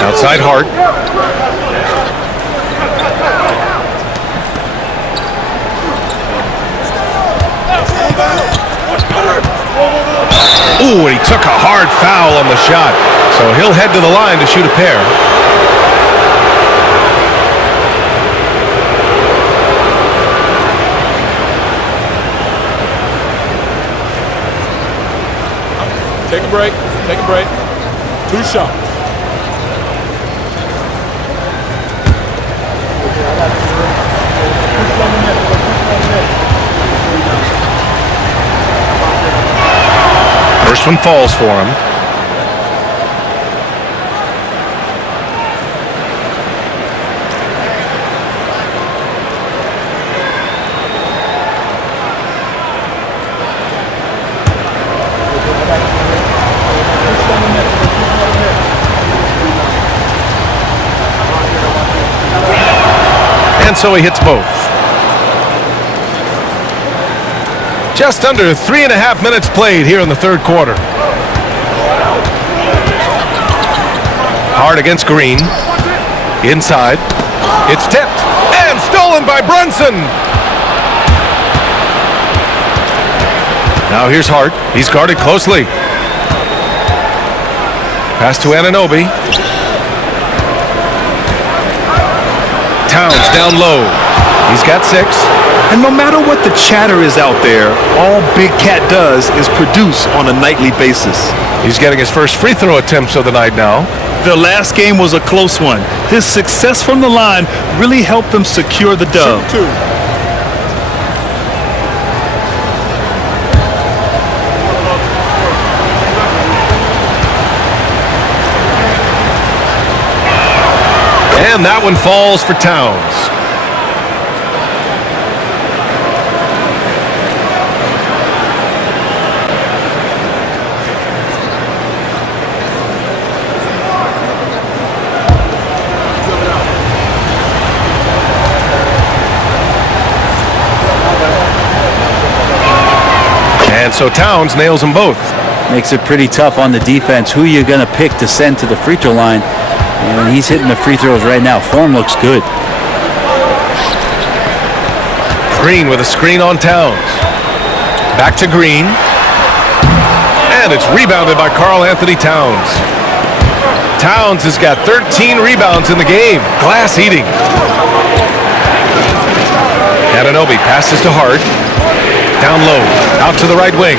Outside Hart. Ooh, and he took a hard foul on the shot. So he'll head to the line to shoot a pair. Take a break. Take a break. 2 shots. First one falls for him. And so he hits both. Just under 3.5 minutes played here in the third quarter. Hard against Green. Inside. It's tipped and stolen by Brunson. Now here's Hart. He's guarded closely. Pass to Anunoby. Towns down low. He's got 6. And no matter what the chatter is out there, all Big Cat does is produce on a nightly basis. He's getting his first free throw attempts of the night now. The last game was a close one. His success from the line really helped them secure the dub. Shoot 2. And that one falls for Towns. And so Towns nails them both. Makes it pretty tough on the defense. Who you're going to pick to send to the free throw line. And he's hitting the free throws right now. Form looks good. Green with a screen on Towns. Back to Green. And it's rebounded by Karl Anthony Towns. Towns has got 13 rebounds in the game. Glass eating. Anunoby passes to Hart. Down low. Out to the right wing.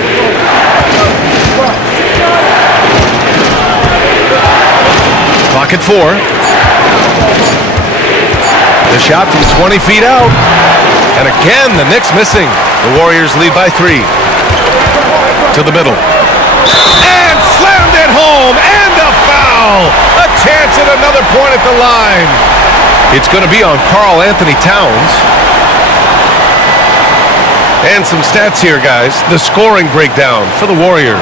Clock at 4. The shot from 20 feet out. And again, the Knicks missing. The Warriors lead by 3. To the middle. And slammed it home. And a foul. A chance at another point at the line. It's going to be on Karl Anthony Towns. And some stats here, guys. The scoring breakdown for the Warriors.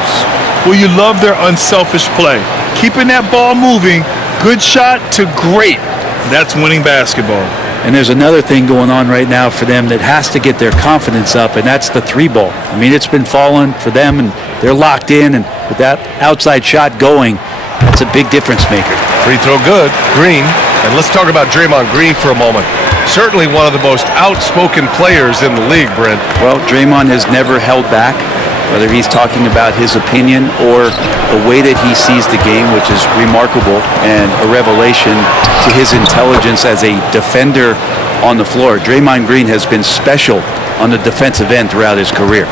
Well, you love their unselfish play. Keeping that ball moving, good shot to great. That's winning basketball. And there's another thing going on right now for them that has to get their confidence up, and that's the 3-ball. I mean, it's been falling for them, and they're locked in, and with that outside shot going, that's a big difference maker. Free throw good. Green. And let's talk about Draymond Green for a moment. Certainly one of the most outspoken players in the league, Brent. Well, Draymond has never held back, whether he's talking about his opinion or the way that he sees the game, which is remarkable and a revelation to his intelligence as a defender on the floor. Draymond Green has been special on the defensive end throughout his career.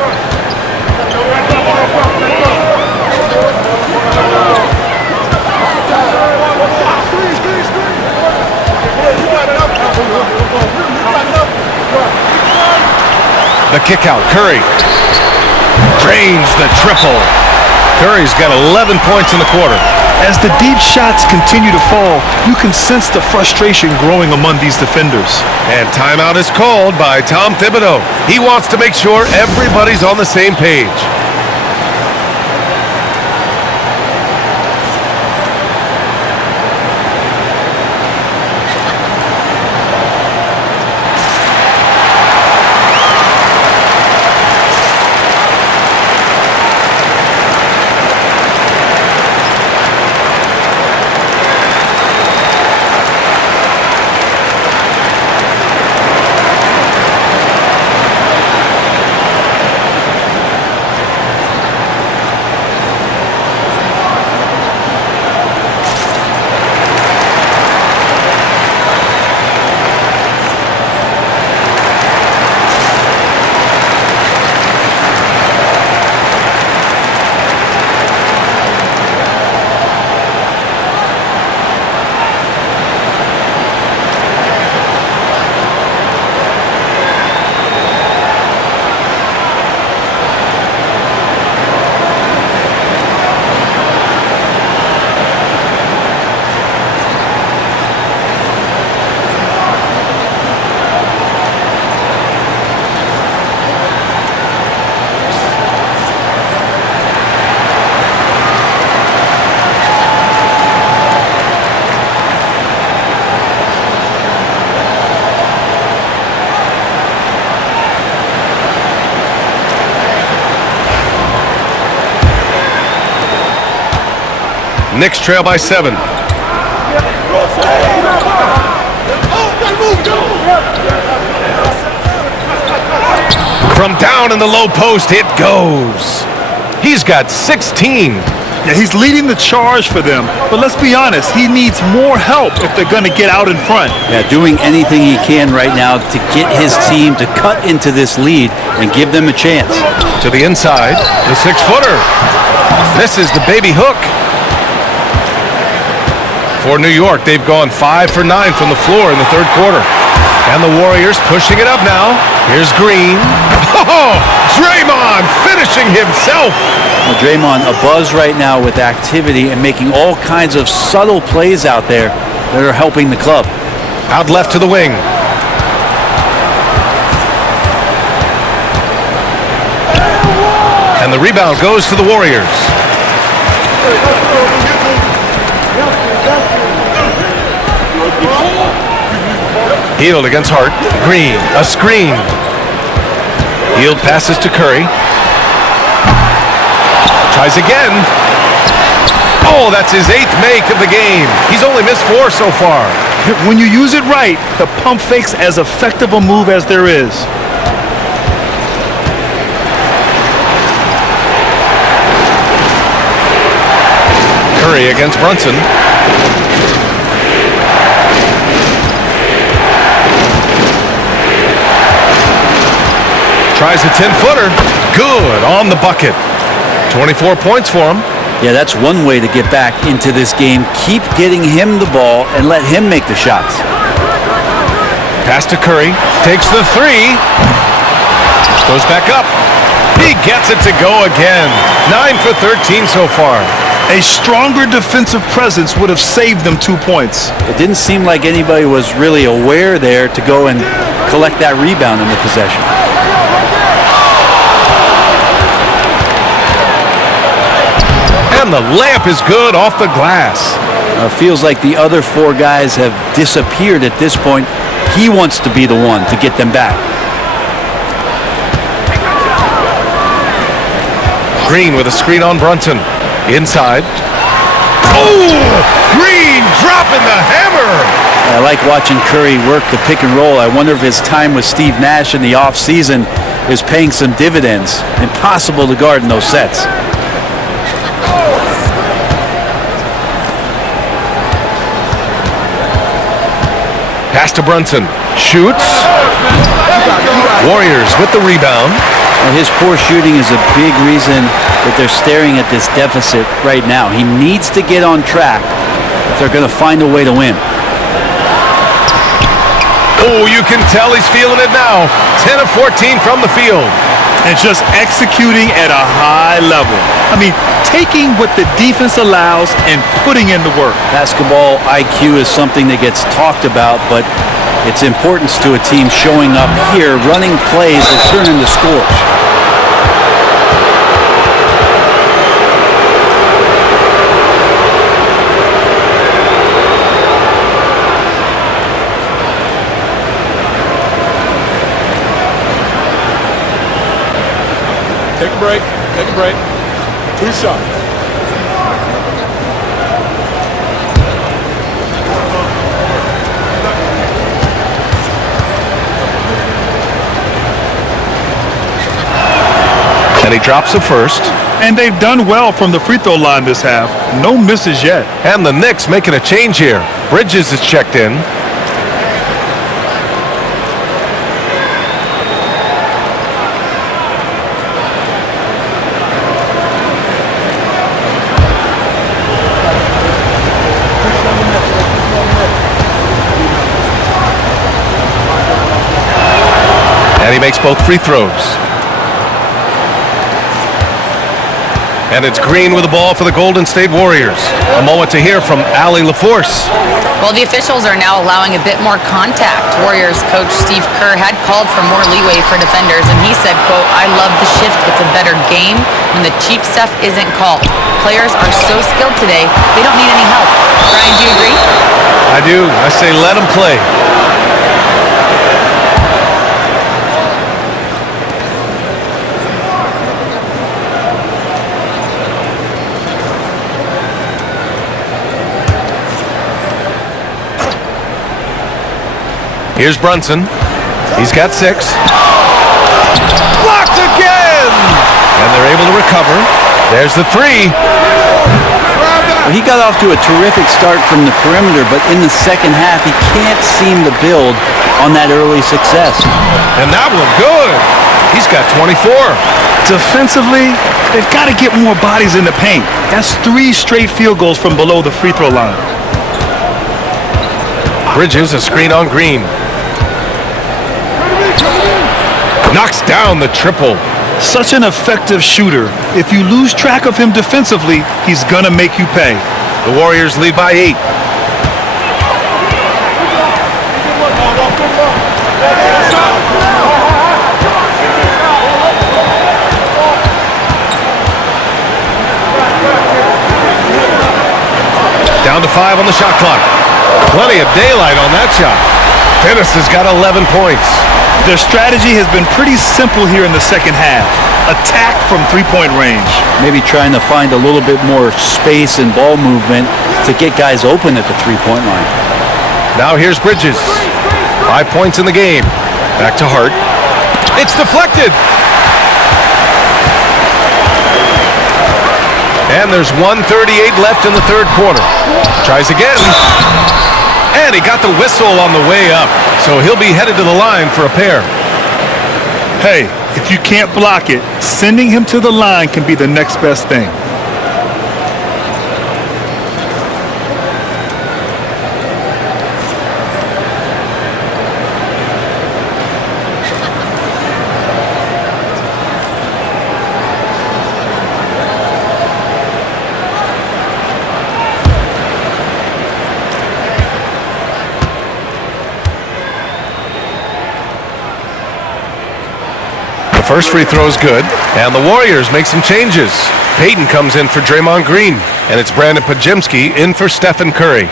The kick out. Curry drains the triple. Curry's got 11 points in the quarter. As the deep shots continue to fall, you can sense the frustration growing among these defenders. And timeout is called by Tom Thibodeau. He wants to make sure everybody's on the same page. Knicks trail by 7. From down in the low post, it goes. He's got 16. Yeah, he's leading the charge for them, but let's be honest, he needs more help if they're going to get out in front. Yeah, doing anything he can right now to get his team to cut into this lead and give them a chance. To the inside, the 6-footer. This is the baby hook. For New York, they've gone 5 for 9 from the floor in the third quarter. And the Warriors pushing it up now. Here's Green. Oh, Draymond finishing himself. Well, Draymond abuzz right now with activity and making all kinds of subtle plays out there that are helping the club. Out left to the wing. And the rebound goes to the Warriors. Hield against Hart. Green, a screen. Hield passes to Curry. Tries again. Oh, that's his 8th make of the game. He's only missed 4 so far. When you use it right, the pump fake's as effective a move as there is. Curry against Brunson. Tries a 10-footer. Good on the bucket. 24 points for him. Yeah, that's one way to get back into this game. Keep getting him the ball and let him make the shots. Pass to Curry. Takes the 3. Goes back up. He gets it to go again. 9 for 13 so far. A stronger defensive presence would have saved them 2 points. It didn't seem like anybody was really aware there to go and collect that rebound in the possession. And the layup is good off the glass. Feels like the other 4 guys have disappeared at this point. He wants to be the one to get them back. Green with a screen on Brunson. Inside. Oh! Green dropping the hammer! I like watching Curry work the pick and roll. I wonder if his time with Steve Nash in the offseason is paying some dividends. Impossible to guard in those sets. Pass to Brunson. Shoots. Warriors with the rebound. And his poor shooting is a big reason that they're staring at this deficit right now. He needs to get on track if they're going to find a way to win. Oh, you can tell he's feeling it now. 10 of 14 from the field. And just executing at a high level. I mean, taking what the defense allows and putting in the work. Basketball IQ is something that gets talked about, but its importance to a team showing up here, running plays that turn into scores. Take a break. Take a break. 2 shots. And he drops it first. And they've done well from the free throw line this half. No misses yet. And the Knicks making a change here. Bridges is checked in. And he makes both free throws. And it's Green with the ball for the Golden State Warriors. A moment to hear from Allie LaForce. Well, the officials are now allowing a bit more contact. Warriors coach Steve Kerr had called for more leeway for defenders, and he said, quote, "I love the shift. It's a better game when the cheap stuff isn't called. Players are so skilled today, they don't need any help." Brian, do you agree? I do. I say let them play. Here's Brunson. He's got 6. Blocked again! And they're able to recover. There's the 3. Well, he got off to a terrific start from the perimeter, but in the second half, he can't seem to build on that early success. And that one good. He's got 24. Defensively, they've got to get more bodies in the paint. That's 3 straight field goals from below the free throw line. Bridges, a screen on Green. Knocks down the triple. Such an effective shooter. If you lose track of him defensively, he's gonna make you pay. The Warriors lead by 8. Down to 5 on the shot clock. Plenty of daylight on that shot. Dennis has got 11 points. Their strategy has been pretty simple here in the second half. Attack from three-point range. Maybe trying to find a little bit more space and ball movement to get guys open at the three-point line. Now here's Bridges. 5 points in the game. Back to Hart. It's deflected. And there's 1:38 left in the third quarter. Tries again. And he got the whistle on the way up. So he'll be headed to the line for a pair. Hey, if you can't block it, sending him to the line can be the next best thing. First free throw is good, and the Warriors make some changes. Payton comes in for Draymond Green, and it's Brandon Pajemski in for Stephen Curry.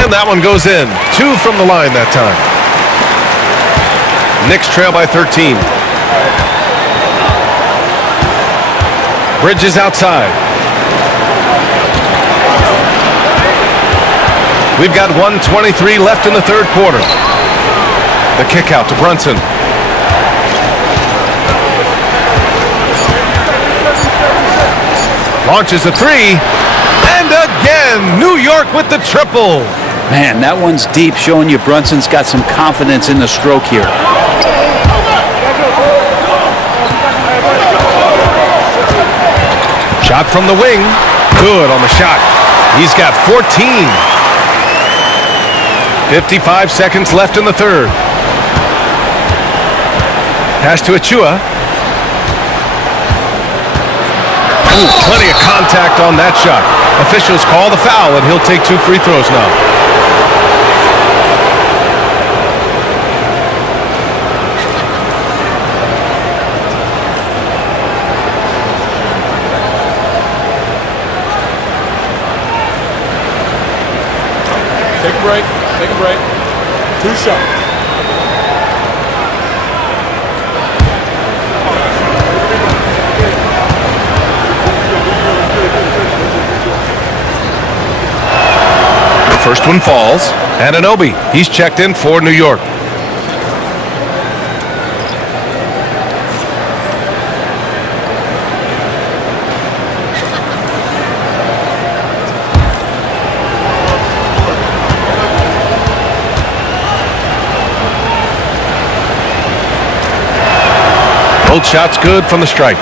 And that one goes in. 2 from the line that time. Knicks trail by 13. Bridges outside. We've got 1:23 left in the third quarter. The kick out to Brunson. Launches a 3. And again, New York with the triple. Man, that one's deep, showing you Brunson's got some confidence in the stroke here. Shot from the wing. Good on the shot. He's got 14. 55 seconds left in the third. Pass to Achua. Ooh, plenty of contact on that shot. Officials call the foul, and he'll take 2 free throws now. Take a break. Take a break. 2 shots. First one falls. Anunoby, he's checked in for New York. Both shots good from the stripe.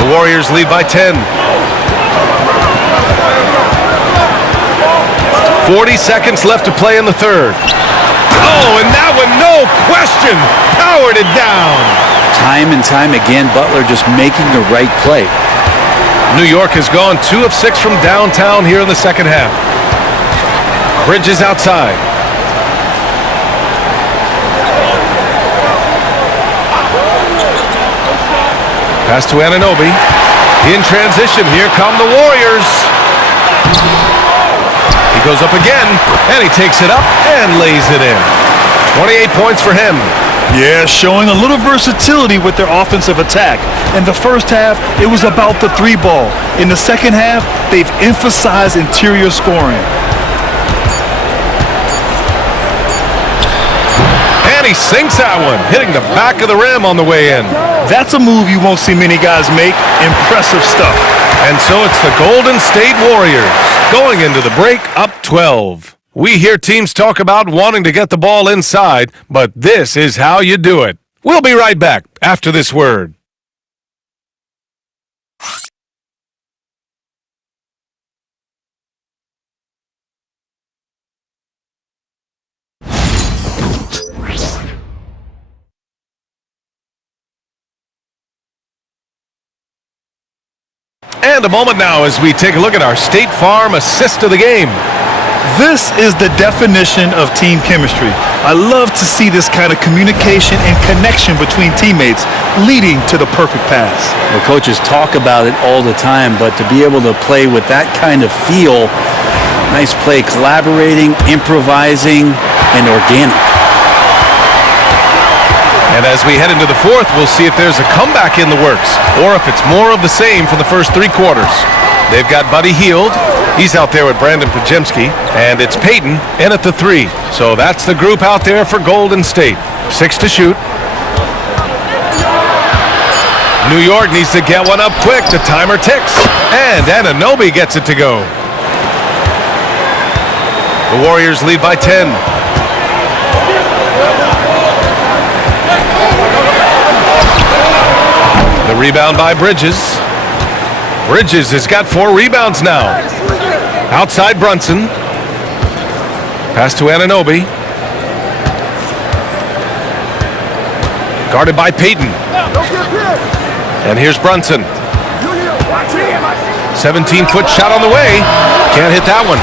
The Warriors lead by 10. 40 seconds left to play in the third. Oh, and that one, no question, powered it down. Time and time again, Butler just making the right play. New York has gone 2 of 6 from downtown here in the second half. Bridges outside. Pass to Anunoby. In transition, here come the Warriors. He goes up again, and he takes it up and lays it in. 28 points for him. Yeah, showing a little versatility with their offensive attack. In the first half, it was about the 3 ball. In the second half, they've emphasized interior scoring. And he sinks that one, hitting the back of the rim on the way in. That's a move you won't see many guys make. Impressive stuff. And so it's the Golden State Warriors going into the break up 12. We hear teams talk about wanting to get the ball inside, but this is how you do it. We'll be right back after this word. And a moment now as we take a look at our State Farm assist of the game. This is the definition of team chemistry. I love to see this kind of communication and connection between teammates leading to the perfect pass. The coaches talk about it all the time, but to be able to play with that kind of feel, nice play, collaborating, improvising, and organic. And as we head into the fourth, we'll see if there's a comeback in the works or if it's more of the same from the first 3 quarters. They've got Buddy Hield. He's out there with Brandon Pajemski. And it's Peyton in at the 3. So that's the group out there for Golden State. 6 to shoot. New York needs to get one up quick. The timer ticks. And Anunoby gets it to go. The Warriors lead by 10. The rebound by Bridges. Bridges has got 4 rebounds now. Outside Brunson. Pass to Anunoby. Guarded by Peyton. And here's Brunson. 17-foot shot on the way. Can't hit that one.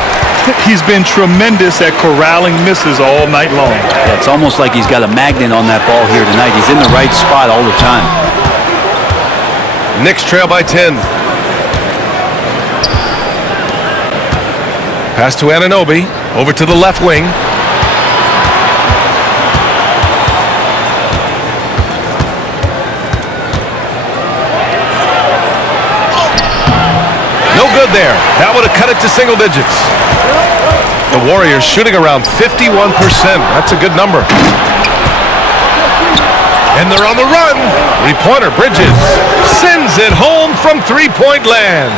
He's been tremendous at corralling misses all night long. Yeah, it's almost like he's got a magnet on that ball here tonight. He's in the right spot all the time. Knicks trail by 10. Pass to Anunoby. Over to the left wing. No good there. That would have cut it to single digits. The Warriors shooting around 51%. That's a good number. And they're on the run. 3-pointer. Bridges sends it home from 3-point land.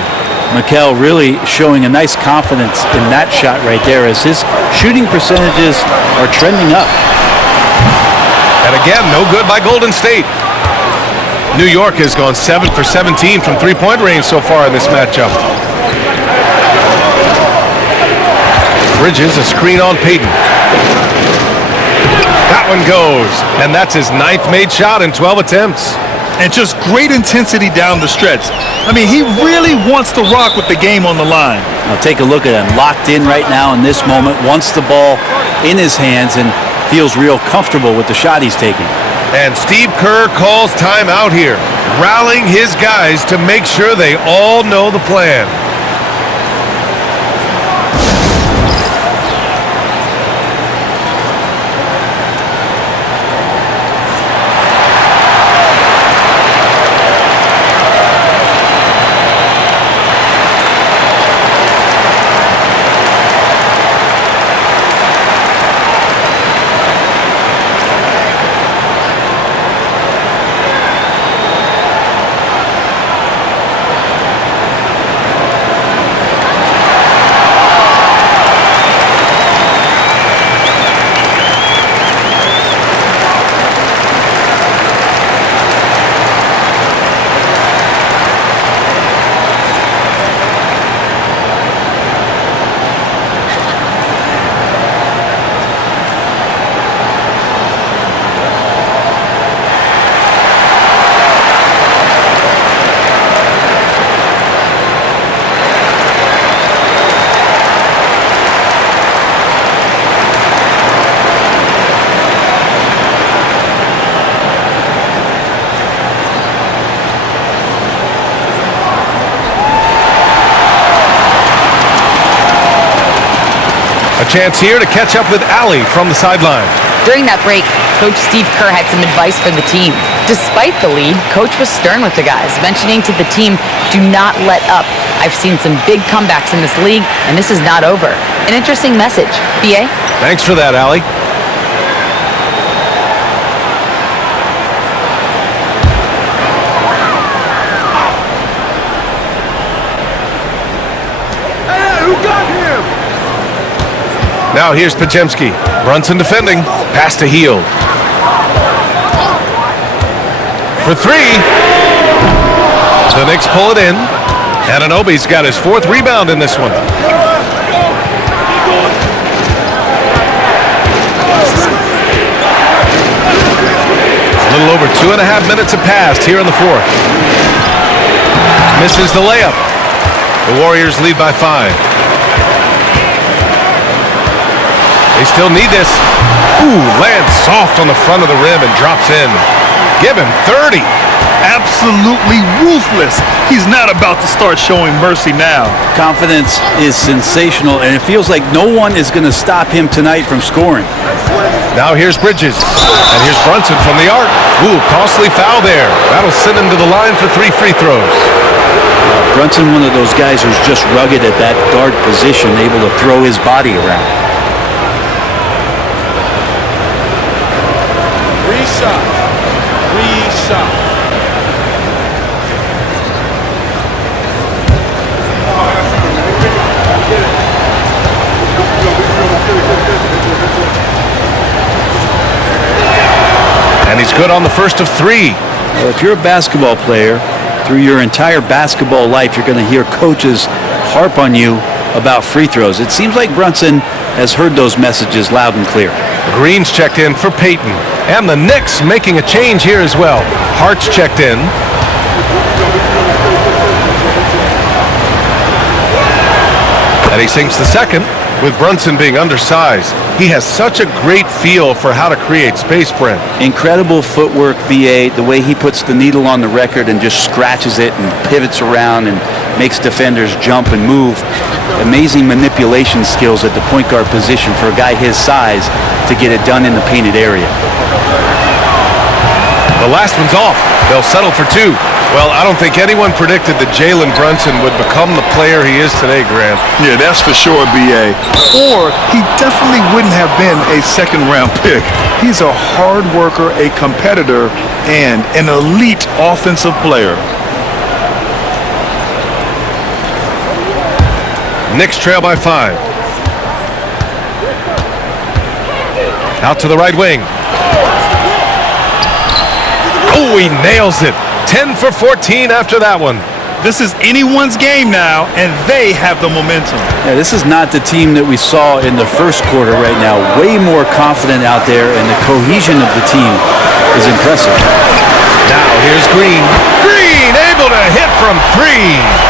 Mikel really showing a nice confidence in that shot right there as his shooting percentages are trending up. And again, no good by Golden State. New York has gone 7 for 17 from three-point range so far in this matchup. Bridges, a screen on Payton. That one goes, and that's his 9th made shot in 12 attempts. And just great intensity down the stretch. I mean, he really wants to rock with the game on the line. Now take a look at him, locked in right now in this moment, wants the ball in his hands and feels real comfortable with the shot he's taking. And Steve Kerr calls timeout here, rallying his guys to make sure they all know the plan. A chance here to catch up with Allie from the sideline. During that break, Coach Steve Kerr had some advice for the team. Despite the lead, Coach was stern with the guys, mentioning to the team, do not let up. I've seen some big comebacks in this league, and this is not over. An interesting message. B.A.? Thanks for that, Allie. Now here's Pajemski. Brunson defending. Pass to Hield. For three. The Knicks pull it in. Anunoby's got his 4th rebound in this one. A little over 2.5 minutes have passed here in the 4th. Misses the layup. The Warriors lead by 5. They still need this. Ooh, lands soft on the front of the rim and drops in. Give him 30. Absolutely ruthless. He's not about to start showing mercy now. Confidence is sensational, and it feels like no one is going to stop him tonight from scoring. Now here's Bridges. And here's Brunson from the arc. Ooh, costly foul there. That'll send him to the line for 3 free throws. Brunson, one of those guys who's just rugged at that guard position, able to throw his body around. And he's good on the first of 3. Well, if you're a basketball player, through your entire basketball life, you're going to hear coaches harp on you about free throws. It seems like Brunson has heard those messages loud and clear. Green's checked in for Payton. And the Knicks making a change here as well. Hart's checked in. And he sinks the second. With Brunson being undersized, he has such a great feel for how to create space, Brent. Incredible footwork, B.A., the way he puts the needle on the record and just scratches it and pivots around and makes defenders jump and move. Amazing manipulation skills at the point guard position for a guy his size to get it done in the painted area. The last one's off. They'll settle for 2. Well, I don't think anyone predicted that Jalen Brunson would become the player he is today, Grant. Yeah, that's for sure, B.A. Or he definitely wouldn't have been a second-round pick. He's a hard worker, a competitor, and an elite offensive player. Knicks trail by 5. Out to the right wing. Oh, he nails it. 10 for 14 after that one. This is anyone's game now, and they have the momentum. Yeah, this is not the team that we saw in the first quarter right now. Way more confident out there, and the cohesion of the team is impressive. Now here's Green. Green able to hit from 3.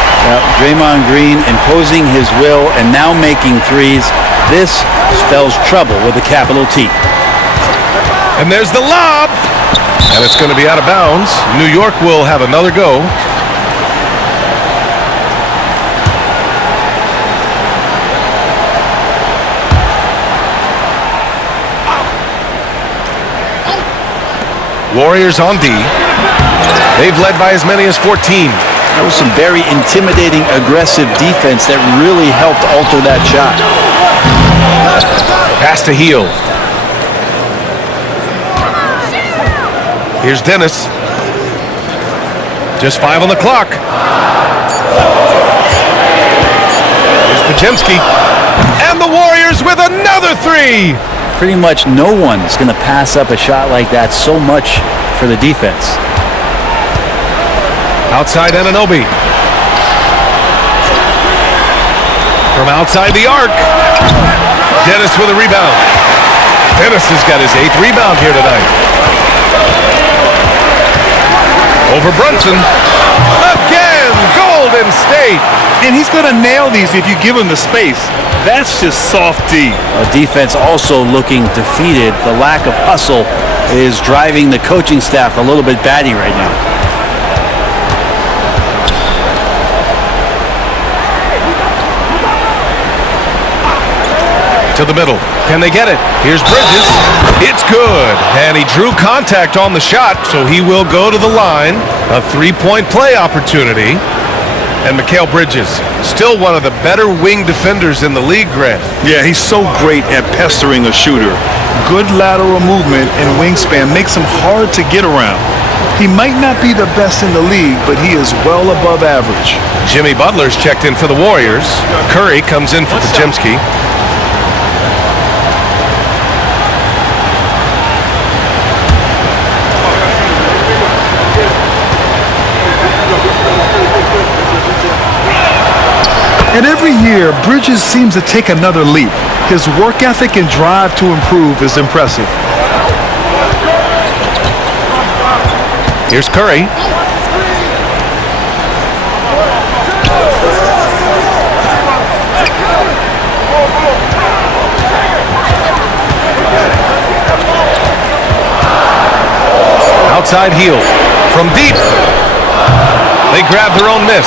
Draymond Green imposing his will and now making threes. This spells trouble with a capital T. And there's the lob. And it's going to be out of bounds. New York will have another go. Warriors on D. They've led by as many as 14. That was some very intimidating, aggressive defense that really helped alter that shot. Pass to Heel. Here's Dennis. Just 5 on the clock. Here's Pajemski. And the Warriors with another 3. Pretty much no one's going to pass up a shot like that so much for the defense. Outside Anunoby. From outside the arc. Dennis with a rebound. Dennis has got his 8th rebound here tonight. Over Brunson. Again, Golden State. And he's going to nail these if you give him the space. That's just soft D. Defense also looking defeated. The lack of hustle is driving the coaching staff a little bit batty right now. To the middle. Can they get it? Here's Bridges. It's good. And he drew contact on the shot, so he will go to the line. A 3-point play opportunity. And Mikal Bridges, still one of the better wing defenders in the league, Grant. Yeah, he's so great at pestering a shooter. Good lateral movement and wingspan makes him hard to get around. He might not be the best in the league, but he is well above average. Jimmy Butler's checked in for the Warriors. Curry comes in for Pajemski. And every year, Bridges seems to take another leap. His work ethic and drive to improve is impressive. Here's Curry. Outside heel. From deep. They grab their own miss.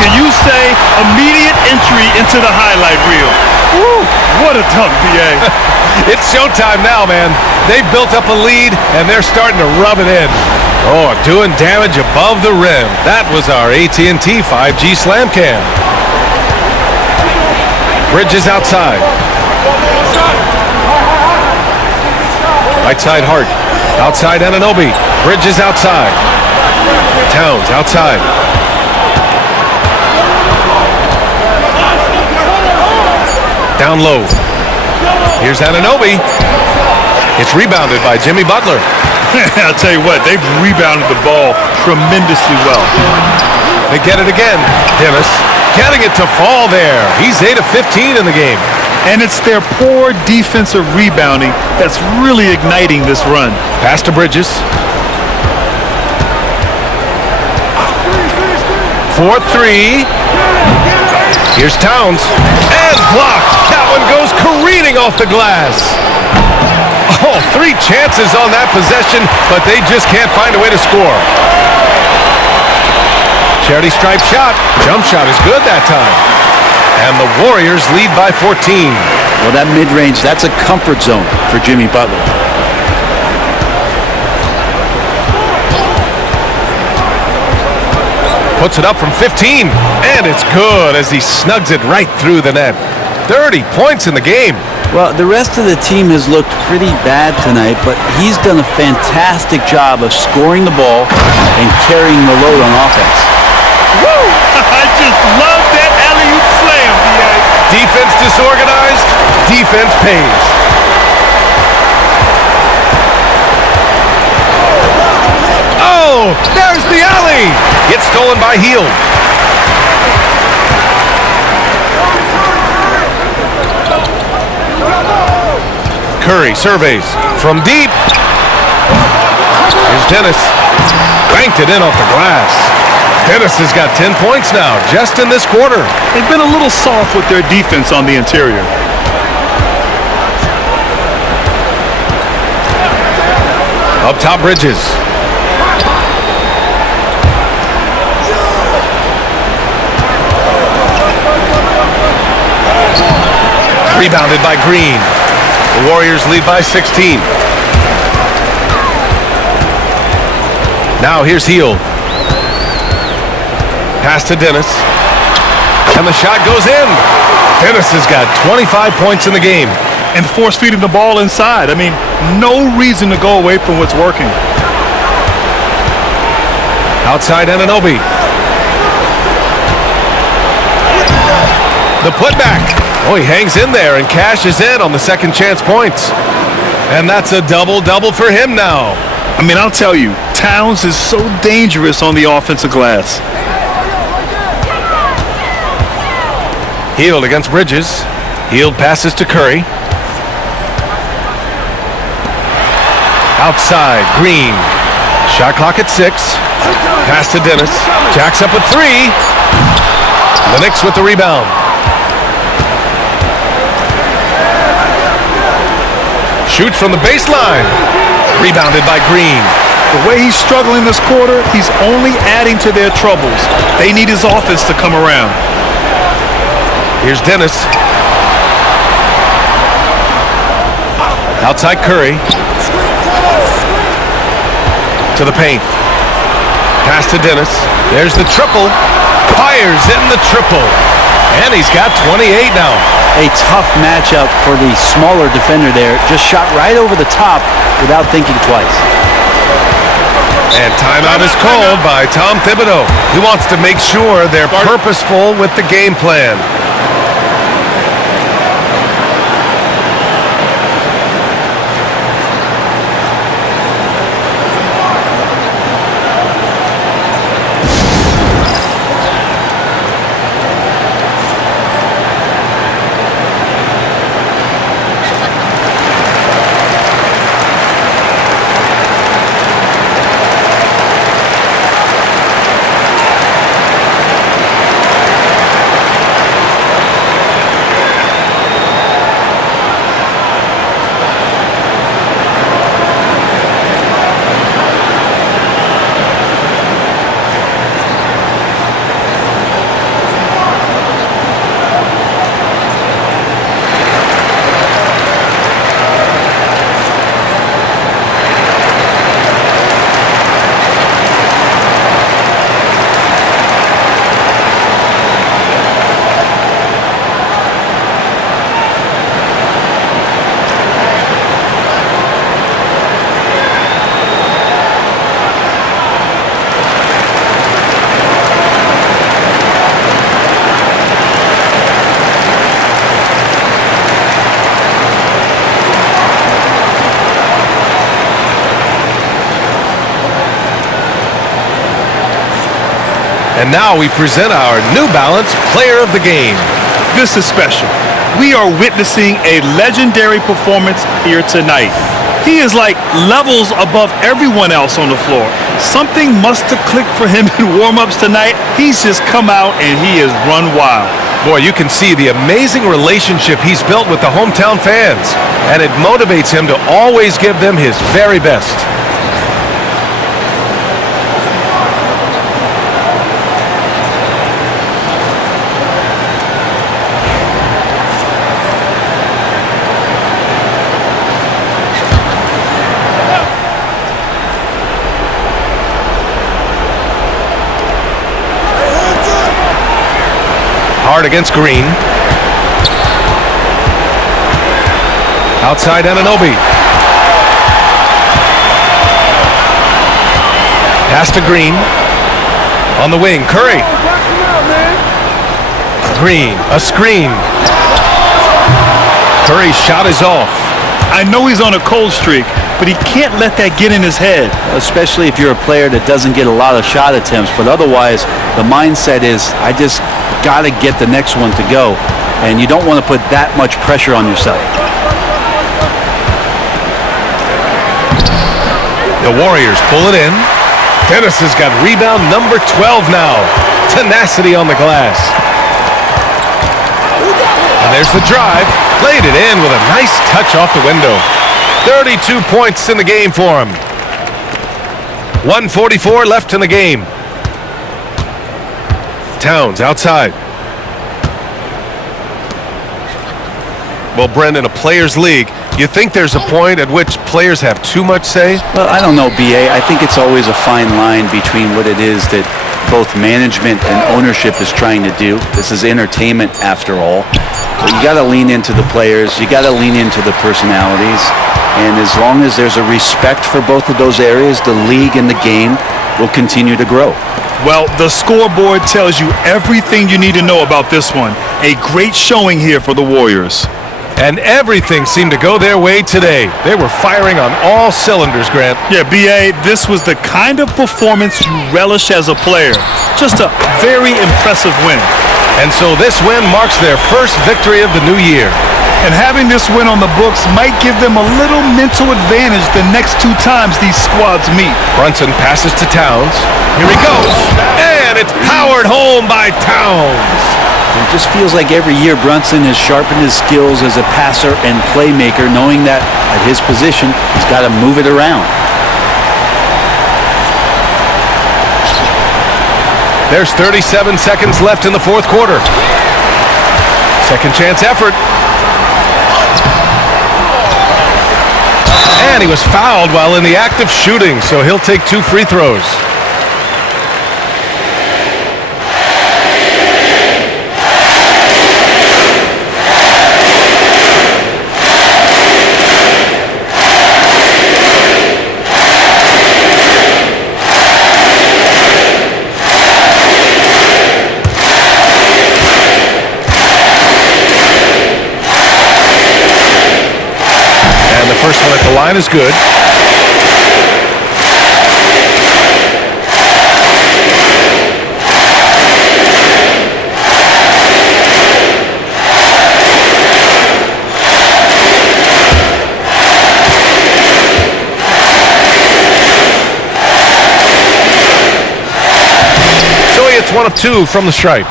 Can you say immediate entry into the highlight reel? Woo, what a dunk, B.A. It's showtime now, man. They've built up a lead, and they're starting to rub it in. Oh, doing damage above the rim. That was our AT&T 5G Slam Cam. Bridges outside. Right side Hart. Outside Anunoby. Bridges outside. Towns outside. Down low. Here's Anunoby. It's rebounded by Jimmy Butler. I'll tell you what, they've rebounded the ball tremendously well. They get it again. Dennis getting it to fall there. He's 8 of 15 in the game. And it's their poor defensive rebounding that's really igniting this run. Pass to Bridges. 4-3. Here's Towns. And blocked. That one goes careening off the glass. Oh, 3 chances on that possession, but they just can't find a way to score. Charity stripe shot. Jump shot is good that time. And the Warriors lead by 14. Well, that mid-range, that's a comfort zone for Jimmy Butler. Puts it up from 15, and it's good as he snugs it right through the net. 30 points in the game. Well, the rest of the team has looked pretty bad tonight, but he's done a fantastic job of scoring the ball and carrying the load on offense. Woo! I just love that alley-oop slam, B.A. Defense disorganized, defense pays. Oh, there's the alley. It's stolen by Hield. Curry surveys from deep. Here's Dennis. Banked it in off the glass. Dennis has got 10 points now, just in this quarter. They've been a little soft with their defense on the interior. Up top, Bridges. Rebounded by Green. The Warriors lead by 16. Now here's Hield. Pass to Dennis. And the shot goes in. Dennis has got 25 points in the game. And force feeding the ball inside. I mean, no reason to go away from what's working. Outside Anunoby. The putback. Oh, he hangs in there and cashes in on the second chance points. And that's a double-double for him now. I mean, I'll tell you, Towns is so dangerous on the offensive glass. Hield against Bridges. Hield passes to Curry. Outside, Green. Shot clock at 6. Pass to Dennis. Jacks up at 3. The Knicks with the rebound. Shoots from the baseline. Rebounded by Green. The way he's struggling this quarter, he's only adding to their troubles. They need his offense to come around. Here's Dennis. Outside Curry. To the paint. Pass to Dennis. There's the triple. Fires in the triple. And he's got 28 now. A tough matchup for the smaller defender there. Just shot right over the top without thinking twice. And timeout is called by Tom Thibodeau. He wants to make sure they're purposeful with the game plan. And now we present our New Balance Player of the Game. This is special. We are witnessing a legendary performance here tonight. He is like levels above everyone else on the floor. Something must have clicked for him in warm-ups tonight. He's just come out and he has run wild. Boy, you can see the amazing relationship he's built with the hometown fans, and it motivates him to always give them his very best. Hard against Green. Outside Anunoby. Pass to Green. On the wing, Curry. Green, a screen. Curry's shot is off. I know he's on a cold streak, but he can't let that get in his head. Especially if you're a player that doesn't get a lot of shot attempts, but otherwise the mindset is, I just got to get the next one to go, and you don't want to put that much pressure on yourself. The Warriors pull it in. Dennis has got rebound number 12 now. Tenacity on the glass. And there's the drive. Played it in with a nice touch off the window. 32 points in the game for him. 1:44 left in the game. Towns outside. Well, Brendan, a players' league, you think there's a point at which players have too much say? Well, I don't know, B.A. I think it's always a fine line between what it is that both management and ownership is trying to do. This is entertainment, after all. So you got to lean into the players. You got to lean into the personalities. And as long as there's a respect for both of those areas, the league and the game will continue to grow. Well, the scoreboard tells you everything you need to know about this one. A great showing here for the Warriors. And everything seemed to go their way today. They were firing on all cylinders, Grant. Yeah, B.A., this was the kind of performance you relish as a player. Just a very impressive win. And so this win marks their first victory of the new year. And having this win on the books might give them a little mental advantage the next two times these squads meet. Brunson passes to Towns. Here he goes. And it's powered home by Towns. It just feels like every year Brunson has sharpened his skills as a passer and playmaker, knowing that at his position, he's got to move it around. There's 37 seconds left in the fourth quarter. Second chance effort. And he was fouled while in the act of shooting, so he'll take 2 free throws. First one at the line is good. So he hits 1 of 2 from the stripe.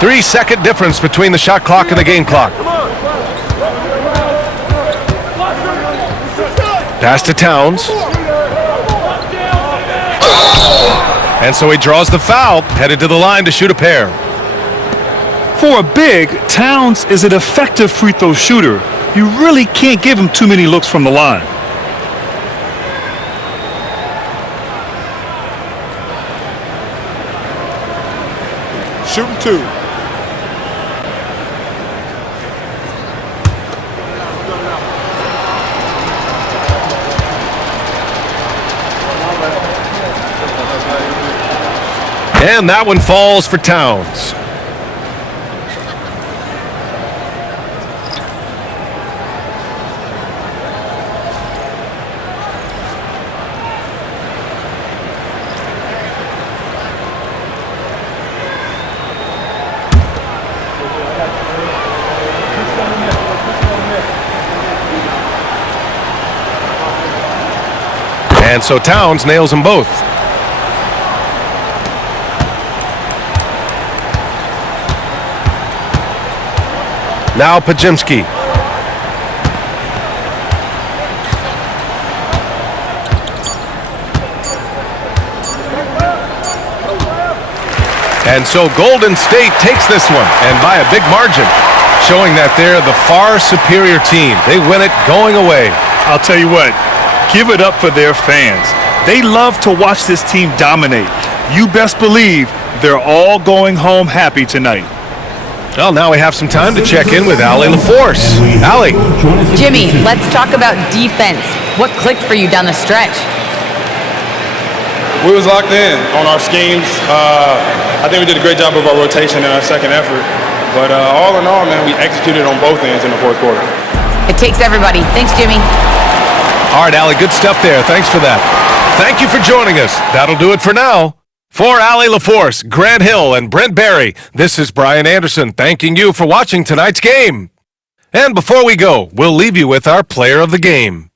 3-second difference between the shot clock and the game clock. Pass to Towns. And so he draws the foul, headed to the line to shoot a pair. For a big, Towns is an effective free throw shooter. You really can't give him too many looks from the line. Shooting 2. And that one falls for Towns. And so Towns nails them both. Now Pajimski. And so Golden State takes this one, and by a big margin, showing that they're the far superior team. They win it going away. I'll tell you what, give it up for their fans. They love to watch this team dominate. You best believe they're all going home happy tonight. Well, now we have some time to check in with Allie LaForce. Allie. Jimmy, let's talk about defense. What clicked for you down the stretch? We was locked in on our schemes. I think we did a great job of our rotation in our second effort. But all in all, man, we executed on both ends in the fourth quarter. It takes everybody. Thanks, Jimmy. All right, Allie, good stuff there. Thanks for that. Thank you for joining us. That'll do it for now. For Allie LaForce, Grant Hill, and Brent Barry, this is Brian Anderson thanking you for watching tonight's game. And before we go, we'll leave you with our player of the game.